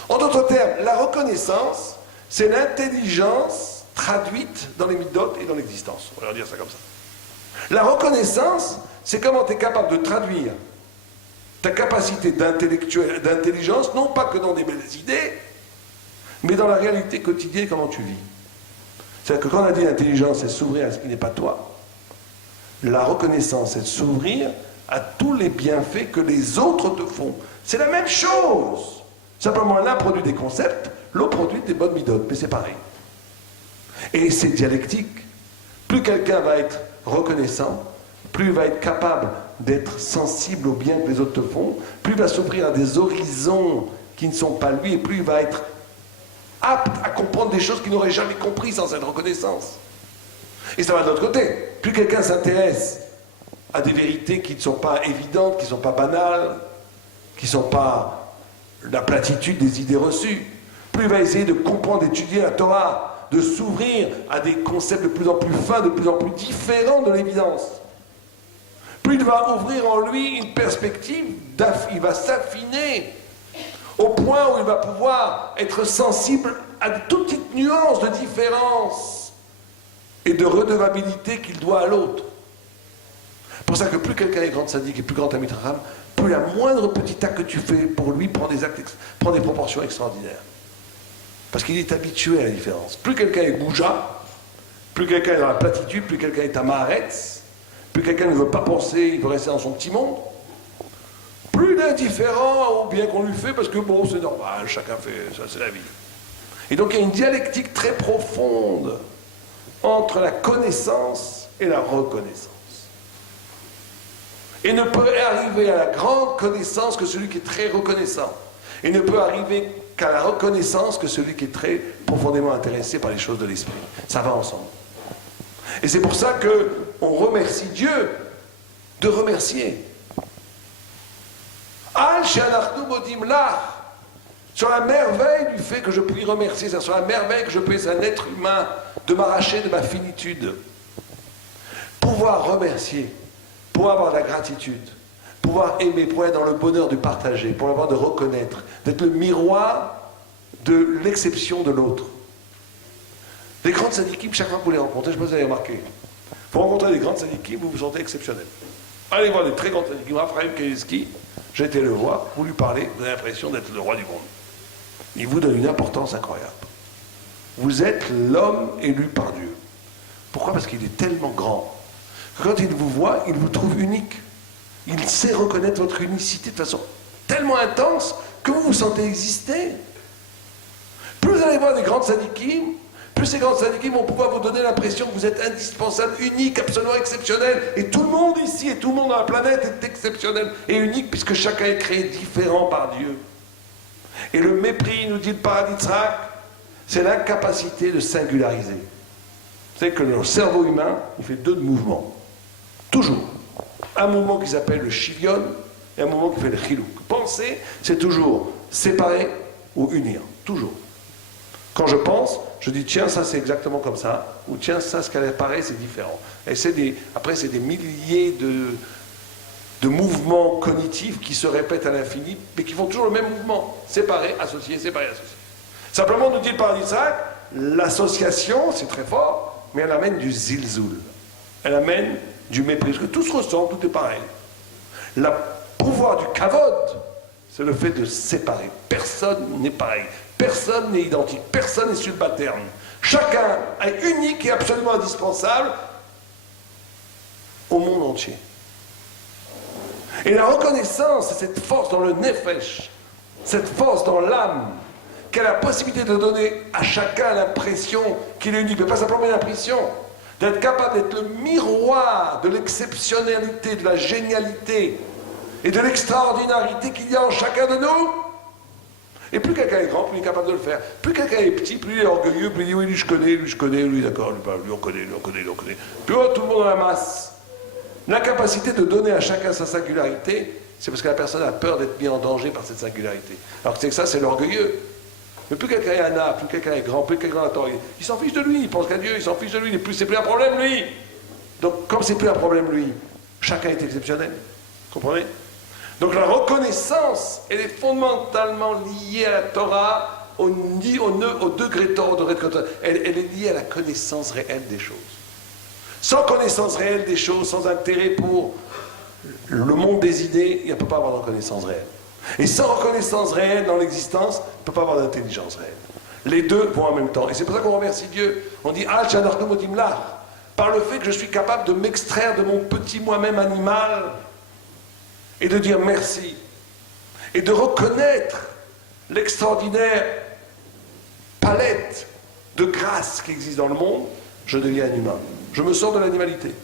En d'autres termes, la reconnaissance, c'est l'intelligence traduite dans les midot et dans l'existence. On va leur dire ça comme ça. La reconnaissance, c'est comment tu es capable de traduire ta capacité d'intelligence, non pas que dans des belles idées, mais dans la réalité quotidienne, comment tu vis. C'est-à-dire que quand on a dit l'intelligence, c'est s'ouvrir à ce qui n'est pas toi, La reconnaissance, c'est de s'ouvrir à tous les bienfaits que les autres te font. C'est la même chose. Simplement, l'un produit des concepts, l'autre produit des bonnes midotes, mais c'est pareil. Et c'est dialectique. Plus quelqu'un va être reconnaissant, plus il va être capable d'être sensible au bien que les autres te font, plus il va s'ouvrir à des horizons qui ne sont pas lui, et plus il va être apte à comprendre des choses qu'il n'aurait jamais compris sans cette reconnaissance. Et ça va de l'autre côté. Plus quelqu'un s'intéresse à des vérités qui ne sont pas évidentes, qui ne sont pas banales, qui ne sont pas la platitude des idées reçues, plus il va essayer de comprendre, d'étudier la Torah, de s'ouvrir à des concepts de plus en plus fins, de plus en plus différents de l'évidence. Plus il va ouvrir en lui une perspective, il va s'affiner au point où il va pouvoir être sensible à de toutes petites nuances de différence et de redevabilité qu'il doit à l'autre. C'est pour ça que plus quelqu'un est grand sadique et plus grand Talmid Chacham, plus la moindre petit acte que tu fais pour lui prend des proportions extraordinaires. Parce qu'il est habitué à la différence. Plus quelqu'un est bouja, plus quelqu'un est dans la platitude, plus quelqu'un est à Maharetz, plus quelqu'un ne veut pas penser, il veut rester dans son petit monde, plus il est indifférent au bien qu'on lui fait, parce que bon, c'est normal, chacun fait ça, c'est la vie. Et donc il y a une dialectique très profonde entre la connaissance et la reconnaissance. Et ne peut arriver à la grande connaissance que celui qui est très reconnaissant. Et ne peut arriver qu'à la reconnaissance que celui qui est très profondément intéressé par les choses de l'esprit. Ça va ensemble. Et c'est pour ça qu'on remercie Dieu de remercier. Al she'anachnu modim lach, sur la merveille du fait que je puis remercier, c'est-à-dire sur la merveille que je puisse un être humain de m'arracher de ma finitude. Pouvoir remercier, pouvoir avoir de la gratitude, pouvoir aimer, pouvoir être dans le bonheur de partager, pour avoir de reconnaître, d'être le miroir de l'exception de l'autre. Les grandes sadikim, chaque fois que vous les rencontrez, je ne sais pas si vous avez remarqué, vous rencontrez des grandes sadikim, vous vous sentez exceptionnel. Allez voir des très grandes sadikim, Raphaël Kayeski, j'ai été le voir, vous lui parlez, vous avez l'impression d'être le roi du monde. Il vous donne une importance incroyable. Vous êtes l'homme élu par Dieu. Pourquoi? Parce qu'il est tellement grand. Quand il vous voit, il vous trouve unique. Il sait reconnaître votre unicité de façon tellement intense que vous vous sentez exister. Plus vous allez voir des grandes sadikim, plus ces grandes sadikim vont pouvoir vous donner l'impression que vous êtes indispensable, unique, absolument exceptionnel. Et tout le monde ici et tout le monde dans la planète est exceptionnel et unique puisque chacun est créé différent par Dieu. Et le mépris, nous dit le paradis Tzrak, c'est l'incapacité de singulariser. Vous savez que le cerveau humain, il fait deux mouvements. Toujours. Un mouvement qui s'appelle le shivyon et un mouvement qui fait le chilouk. Penser, c'est toujours séparer ou unir. Toujours. Quand je pense, je dis tiens, ça c'est exactement comme ça, ou tiens, ça ce qu'elle apparaît, c'est différent. Et après, c'est des milliers de mouvements cognitifs qui se répètent à l'infini, mais qui font toujours le même mouvement. Séparer, associer, séparer, associer. Simplement, nous dit le paradis Tzrak, l'association, c'est très fort, mais elle amène du zilzoul. Elle amène du mépris, parce que tout se ressemble, tout est pareil. Le pouvoir du kavod, c'est le fait de séparer. Personne n'est pareil. Personne n'est identique, personne n'est subalterne. Chacun est unique et absolument indispensable au monde entier. Et la reconnaissance, c'est cette force dans le nefesh, cette force dans l'âme, qui a la possibilité de donner à chacun l'impression qu'il est unique, mais pas simplement une impression, d'être capable d'être le miroir de l'exceptionnalité, de la génialité et de l'extraordinarité qu'il y a en chacun de nous. Et plus quelqu'un est grand, plus il est capable de le faire. Plus quelqu'un est petit, plus il est orgueilleux, plus il dit oui, lui je connais, lui d'accord, lui on connaît. Puis oh, tout le monde dans la masse. L'incapacité de donner à chacun sa singularité, c'est parce que la personne a peur d'être mis en danger par cette singularité. Alors que c'est que ça, c'est l'orgueilleux. Mais plus quelqu'un est Anna, plus quelqu'un est grand, plus quelqu'un attend, il s'en fiche de lui, il pense qu'à Dieu, il s'en fiche de lui, c'est plus un problème lui. Donc comme c'est plus un problème lui, chacun est exceptionnel. Comprenez? Donc la reconnaissance, elle est fondamentalement liée à la Torah, au degré Torah, au degré de Torah. Elle est liée à la connaissance réelle des choses. Sans connaissance réelle des choses, sans intérêt pour le monde des idées, il ne peut pas avoir de reconnaissance réelle. Et sans reconnaissance réelle dans l'existence, il ne peut pas avoir d'intelligence réelle. Les deux vont en même temps. Et c'est pour ça qu'on remercie Dieu. On dit Al she'anachnu modim lach. par le fait que je suis capable de m'extraire de mon petit moi-même animal et de dire merci et de reconnaître l'extraordinaire palette de grâce qui existe dans le monde, je deviens un humain. Je me sors de l'animalité.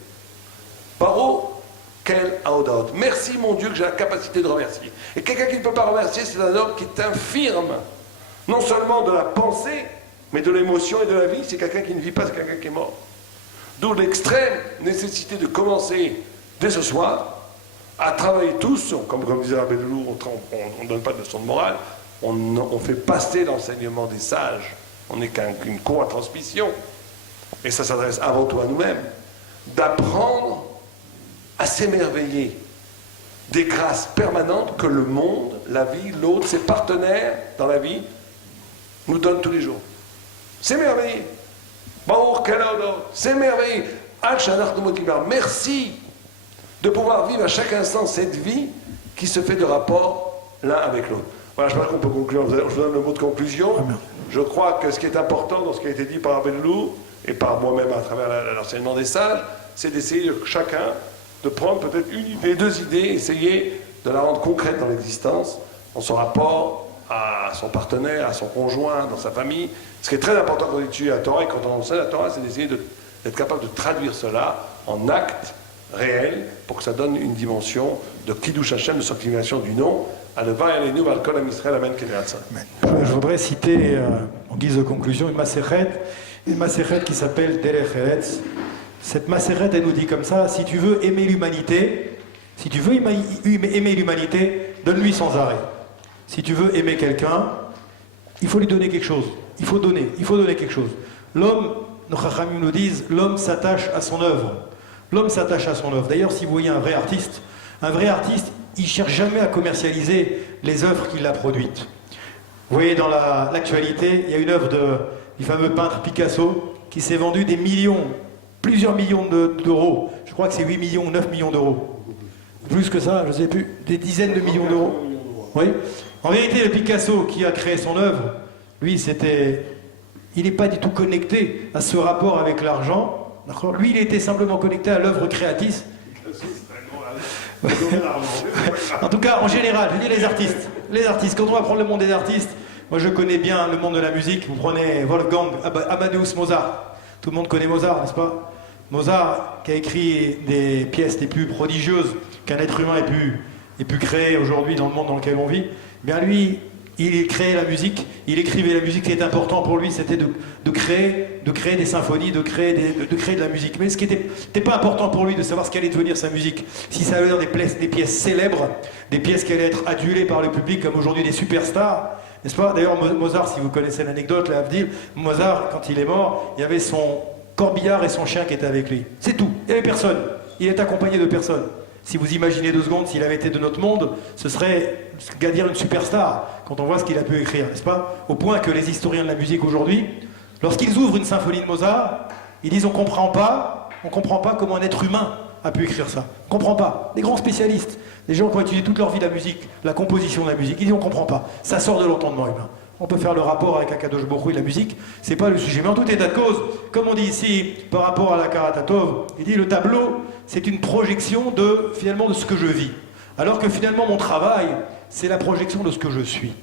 Paro, quel audot. Merci mon Dieu que j'ai la capacité de remercier. Et quelqu'un qui ne peut pas remercier, c'est un homme qui est infirme, non seulement de la pensée, mais de l'émotion et de la vie. C'est quelqu'un qui ne vit pas, c'est quelqu'un qui est mort. D'où l'extrême nécessité de commencer dès ce soir à travailler tous, comme disait l'abbé Deloux, on ne donne pas de leçon de morale, on fait passer l'enseignement des sages, on n'est qu'une cour à transmission, et ça s'adresse avant tout à nous-mêmes, d'apprendre à s'émerveiller des grâces permanentes que le monde, la vie, l'autre, ses partenaires dans la vie, nous donnent tous les jours. S'émerveiller. S'émerveiller. Merci de pouvoir vivre à chaque instant cette vie qui se fait de rapport l'un avec l'autre. Voilà, je pense qu'on peut conclure. Je vous donne le mot de conclusion. Je crois que ce qui est important dans ce qui a été dit par Abbé Deloux et par moi-même à travers l'enseignement des sages, c'est d'essayer chacun de prendre peut-être une idée, deux idées, essayer de la rendre concrète dans l'existence, dans son rapport à son partenaire, à son conjoint, dans sa famille. Ce qui est très important quand on étudie la Torah et quand on enseigne la Torah, c'est d'essayer d'être capable de traduire cela en actes réels pour que ça donne une dimension de Kiddush Hashem, de sanctification du nom. Amen. Je voudrais citer en guise de conclusion une Masechet qui s'appelle Derech Eretz. Cette Masechet, elle nous dit comme ça: si tu veux aimer l'humanité, donne-lui sans arrêt. Si tu veux aimer quelqu'un, il faut lui donner quelque chose. Il faut donner quelque chose. L'homme, nos Chachamim nous disent, l'homme s'attache à son œuvre. L'homme s'attache à son œuvre. D'ailleurs, si vous voyez un vrai artiste, il ne cherche jamais à commercialiser les œuvres qu'il a produites. Vous voyez, dans l'actualité, il y a une œuvre du fameux peintre Picasso qui s'est vendue des millions, plusieurs millions d'euros. Je crois que c'est 8 millions ou 9 millions d'euros. Plus que ça, je ne sais plus, des dizaines de millions d'euros. Oui. En vérité, le Picasso qui a créé son œuvre, lui, il n'est pas du tout connecté à ce rapport avec l'argent. Lui, il était simplement connecté à l'œuvre créatrice. En tout cas, en général, je dis les artistes. Les artistes, quand on va prendre le monde des artistes, moi je connais bien le monde de la musique. Vous prenez Wolfgang Amadeus Mozart. Tout le monde connaît Mozart, n'est-ce pas? Mozart, qui a écrit des pièces les plus prodigieuses qu'un être humain ait pu créer aujourd'hui dans le monde dans lequel on vit. Bien lui, il créait la musique, il écrivait la musique. Ce qui est important pour lui, c'était de créer des symphonies, de créer de la musique. Mais ce qui n'était pas important pour lui de savoir ce qu'allait devenir sa musique, si ça allait être des pièces célèbres, des pièces qui allaient être adulées par le public, comme aujourd'hui des superstars, n'est-ce pas? D'ailleurs, Mozart, si vous connaissez l'anecdote, la Havdil, Mozart, quand il est mort, il y avait son corbillard et son chien qui étaient avec lui. C'est tout, il n'y avait personne. Il est accompagné de personne. Si vous imaginez 2 secondes, s'il avait été de notre monde, ce serait, qu'à dire, une superstar, quand on voit ce qu'il a pu écrire, n'est-ce pas? Au point que les historiens de la musique aujourd'hui, lorsqu'ils ouvrent une symphonie de Mozart, ils disent on comprend pas comment un être humain a pu écrire ça. On comprend pas. Des grands spécialistes, des gens qui ont étudié toute leur vie la musique, la composition de la musique, ils disent on comprend pas. Ça sort de l'entendement humain. On peut faire le rapport avec Akadosh Baruch Hu et la musique, c'est pas le sujet. Mais en tout état de cause, comme on dit ici, par rapport à la Karatatov, il dit le tableau, c'est une projection finalement de ce que je vis. Alors que finalement mon travail, c'est la projection de ce que je suis.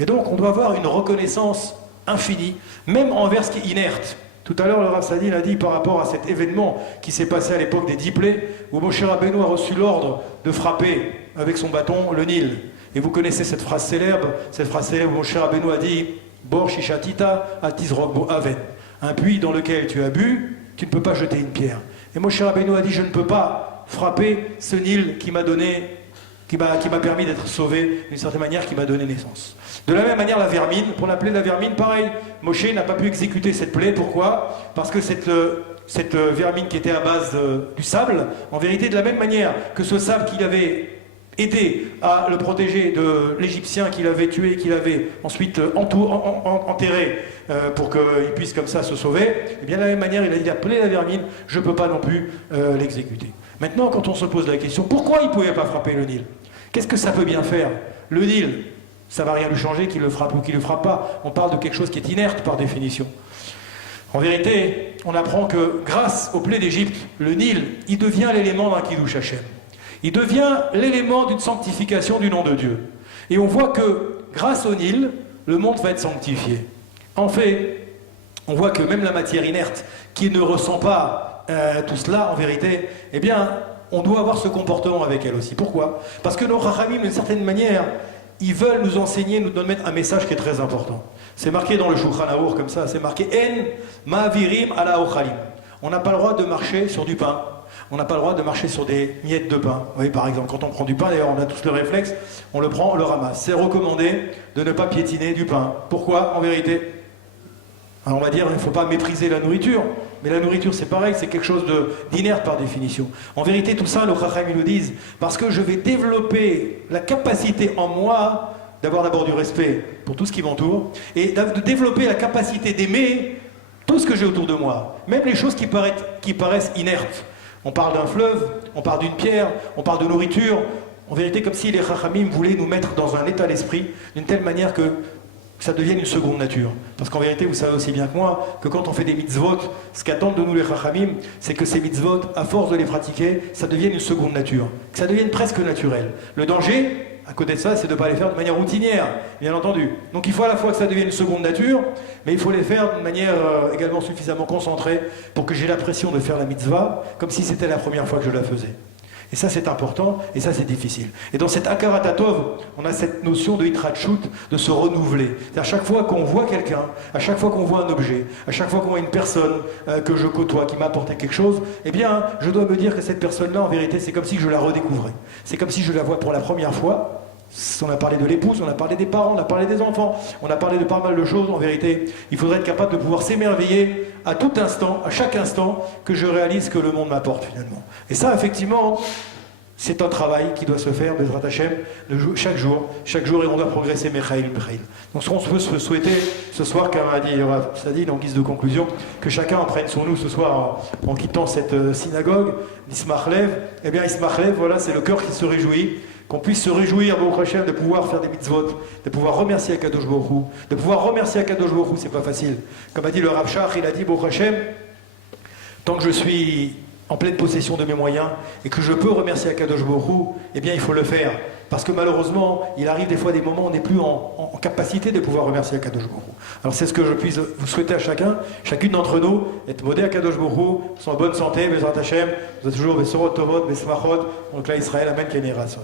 Et donc on doit avoir une reconnaissance infinie, même envers ce qui est inerte. Tout à l'heure, le Rav Sadi l'a dit par rapport à cet événement qui s'est passé à l'époque des 10 plaies, où Moshe Rabbeinu a reçu l'ordre de frapper avec son bâton le Nil. Et vous connaissez cette phrase célèbre où Moshe Rabbeinu a dit « Bor shishatita atizrok bo aven » un puits dans lequel tu as bu, tu ne peux pas jeter une pierre. Et Moshe Rabbeinu a dit « Je ne peux pas frapper ce Nil qui m'a permis d'être sauvé, d'une certaine manière, qui m'a donné naissance. » De la même manière, la vermine, pour la plaie de la vermine, pareil. Moshe n'a pas pu exécuter cette plaie. Pourquoi? Parce que cette vermine qui était à base du sable, en vérité, de la même manière que ce sable qu'il avait aidé à le protéger de l'Égyptien qu'il avait tué, qu'il avait ensuite enterré pour qu'il puisse comme ça se sauver, et bien de la même manière, il a dit la plaie de la vermine, je ne peux pas non plus l'exécuter. Maintenant, quand on se pose la question, pourquoi il ne pouvait pas frapper le Nil? Qu'est-ce que ça peut bien faire? Le Nil, ça ne va rien lui changer qu'il le frappe ou qu'il ne le frappe pas. On parle de quelque chose qui est inerte par définition. En vérité, on apprend que grâce aux plaies d'Égypte, le Nil, il devient l'élément d'un Kiddush Hashem. Il devient l'élément d'une sanctification du nom de Dieu. Et on voit que grâce au Nil, le monde va être sanctifié. En fait, on voit que même la matière inerte, qui ne ressent pas tout cela, en vérité, eh bien, on doit avoir ce comportement avec elle aussi. Pourquoi? Parce que nos Chachamim, d'une certaine manière, ils veulent nous enseigner, nous donner un message qui est très important. C'est marqué dans le Shulchan Arour comme ça, c'est marqué « En ma'avirim ala ochalim ». On n'a pas le droit de marcher sur du pain. On n'a pas le droit de marcher sur des miettes de pain. Vous voyez, par exemple, quand on prend du pain, d'ailleurs, on a tous le réflexe, on le prend, on le ramasse. C'est recommandé de ne pas piétiner du pain. Pourquoi, en vérité? Alors on va dire, il ne faut pas mépriser la nourriture, mais la nourriture c'est pareil, c'est quelque chose d'inerte par définition. En vérité, tout ça, nos Chachamim nous disent, parce que je vais développer la capacité en moi d'avoir d'abord du respect pour tout ce qui m'entoure, et de développer la capacité d'aimer tout ce que j'ai autour de moi, même les choses qui paraissent inertes. On parle d'un fleuve, on parle d'une pierre, on parle de nourriture, en vérité comme si les Chachamim voulaient nous mettre dans un état d'esprit d'une telle manière que ça devienne une seconde nature. Parce qu'en vérité, vous savez aussi bien que moi, que quand on fait des mitzvot, ce qu'attendent de nous les Chachamim, c'est que ces mitzvot, à force de les pratiquer, ça devienne une seconde nature. Que ça devienne presque naturel. Le danger, à côté de ça, c'est de ne pas les faire de manière routinière, bien entendu. Donc il faut à la fois que ça devienne une seconde nature, mais il faut les faire d'une manière également suffisamment concentrée pour que j'ai l'impression de faire la mitzvah comme si c'était la première fois que je la faisais. Et ça, c'est important, et ça, c'est difficile. Et dans cet Hakarat Hatov, on a cette notion de Hitrachut, de se renouveler. C'est à chaque fois qu'on voit quelqu'un, à chaque fois qu'on voit un objet, à chaque fois qu'on voit une personne que je côtoie, qui m'a apporté quelque chose, eh bien, je dois me dire que cette personne-là, en vérité, c'est comme si je la redécouvrais. C'est comme si je la vois pour la première fois. On a parlé de l'épouse, on a parlé des parents, on a parlé des enfants, on a parlé de pas mal de choses. En vérité, il faudrait être capable de pouvoir s'émerveiller à tout instant, à chaque instant, que je réalise que le monde m'apporte finalement. Et ça, effectivement, c'est un travail qui doit se faire, Bezrat Hashem, chaque jour, et on doit progresser, Mechaïl. Donc ce qu'on peut se souhaiter ce soir, comme a dit Rav Sadine en guise de conclusion, que chacun en prenne sur nous ce soir en quittant cette synagogue, l'Ismachlev, eh bien Ismachlev, voilà, c'est le cœur qui se réjouit, qu'on puisse se réjouir, Baruch Hashem, de pouvoir faire des mitzvot, de pouvoir remercier Akadosh Baruch Hu, de pouvoir remercier Akadosh Baruch Hu, c'est pas facile. Comme a dit le Rav Shach, il a dit, Baruch Hashem, tant que je suis en pleine possession de mes moyens et que je peux remercier Akadosh Baruch Hu, eh bien il faut le faire. Parce que malheureusement, il arrive des fois des moments où on n'est plus en capacité de pouvoir remercier Akadosh Baruch Hu. Alors c'est ce que je puisse vous souhaiter à chacun, chacune d'entre nous, être modé à Akadosh Baruch Hu, soit en bonne santé, Bezrat Hashem, vous êtes toujours Besorot Tovot, Besmachot, donc là Israël, Amen, Kenei Ratzon.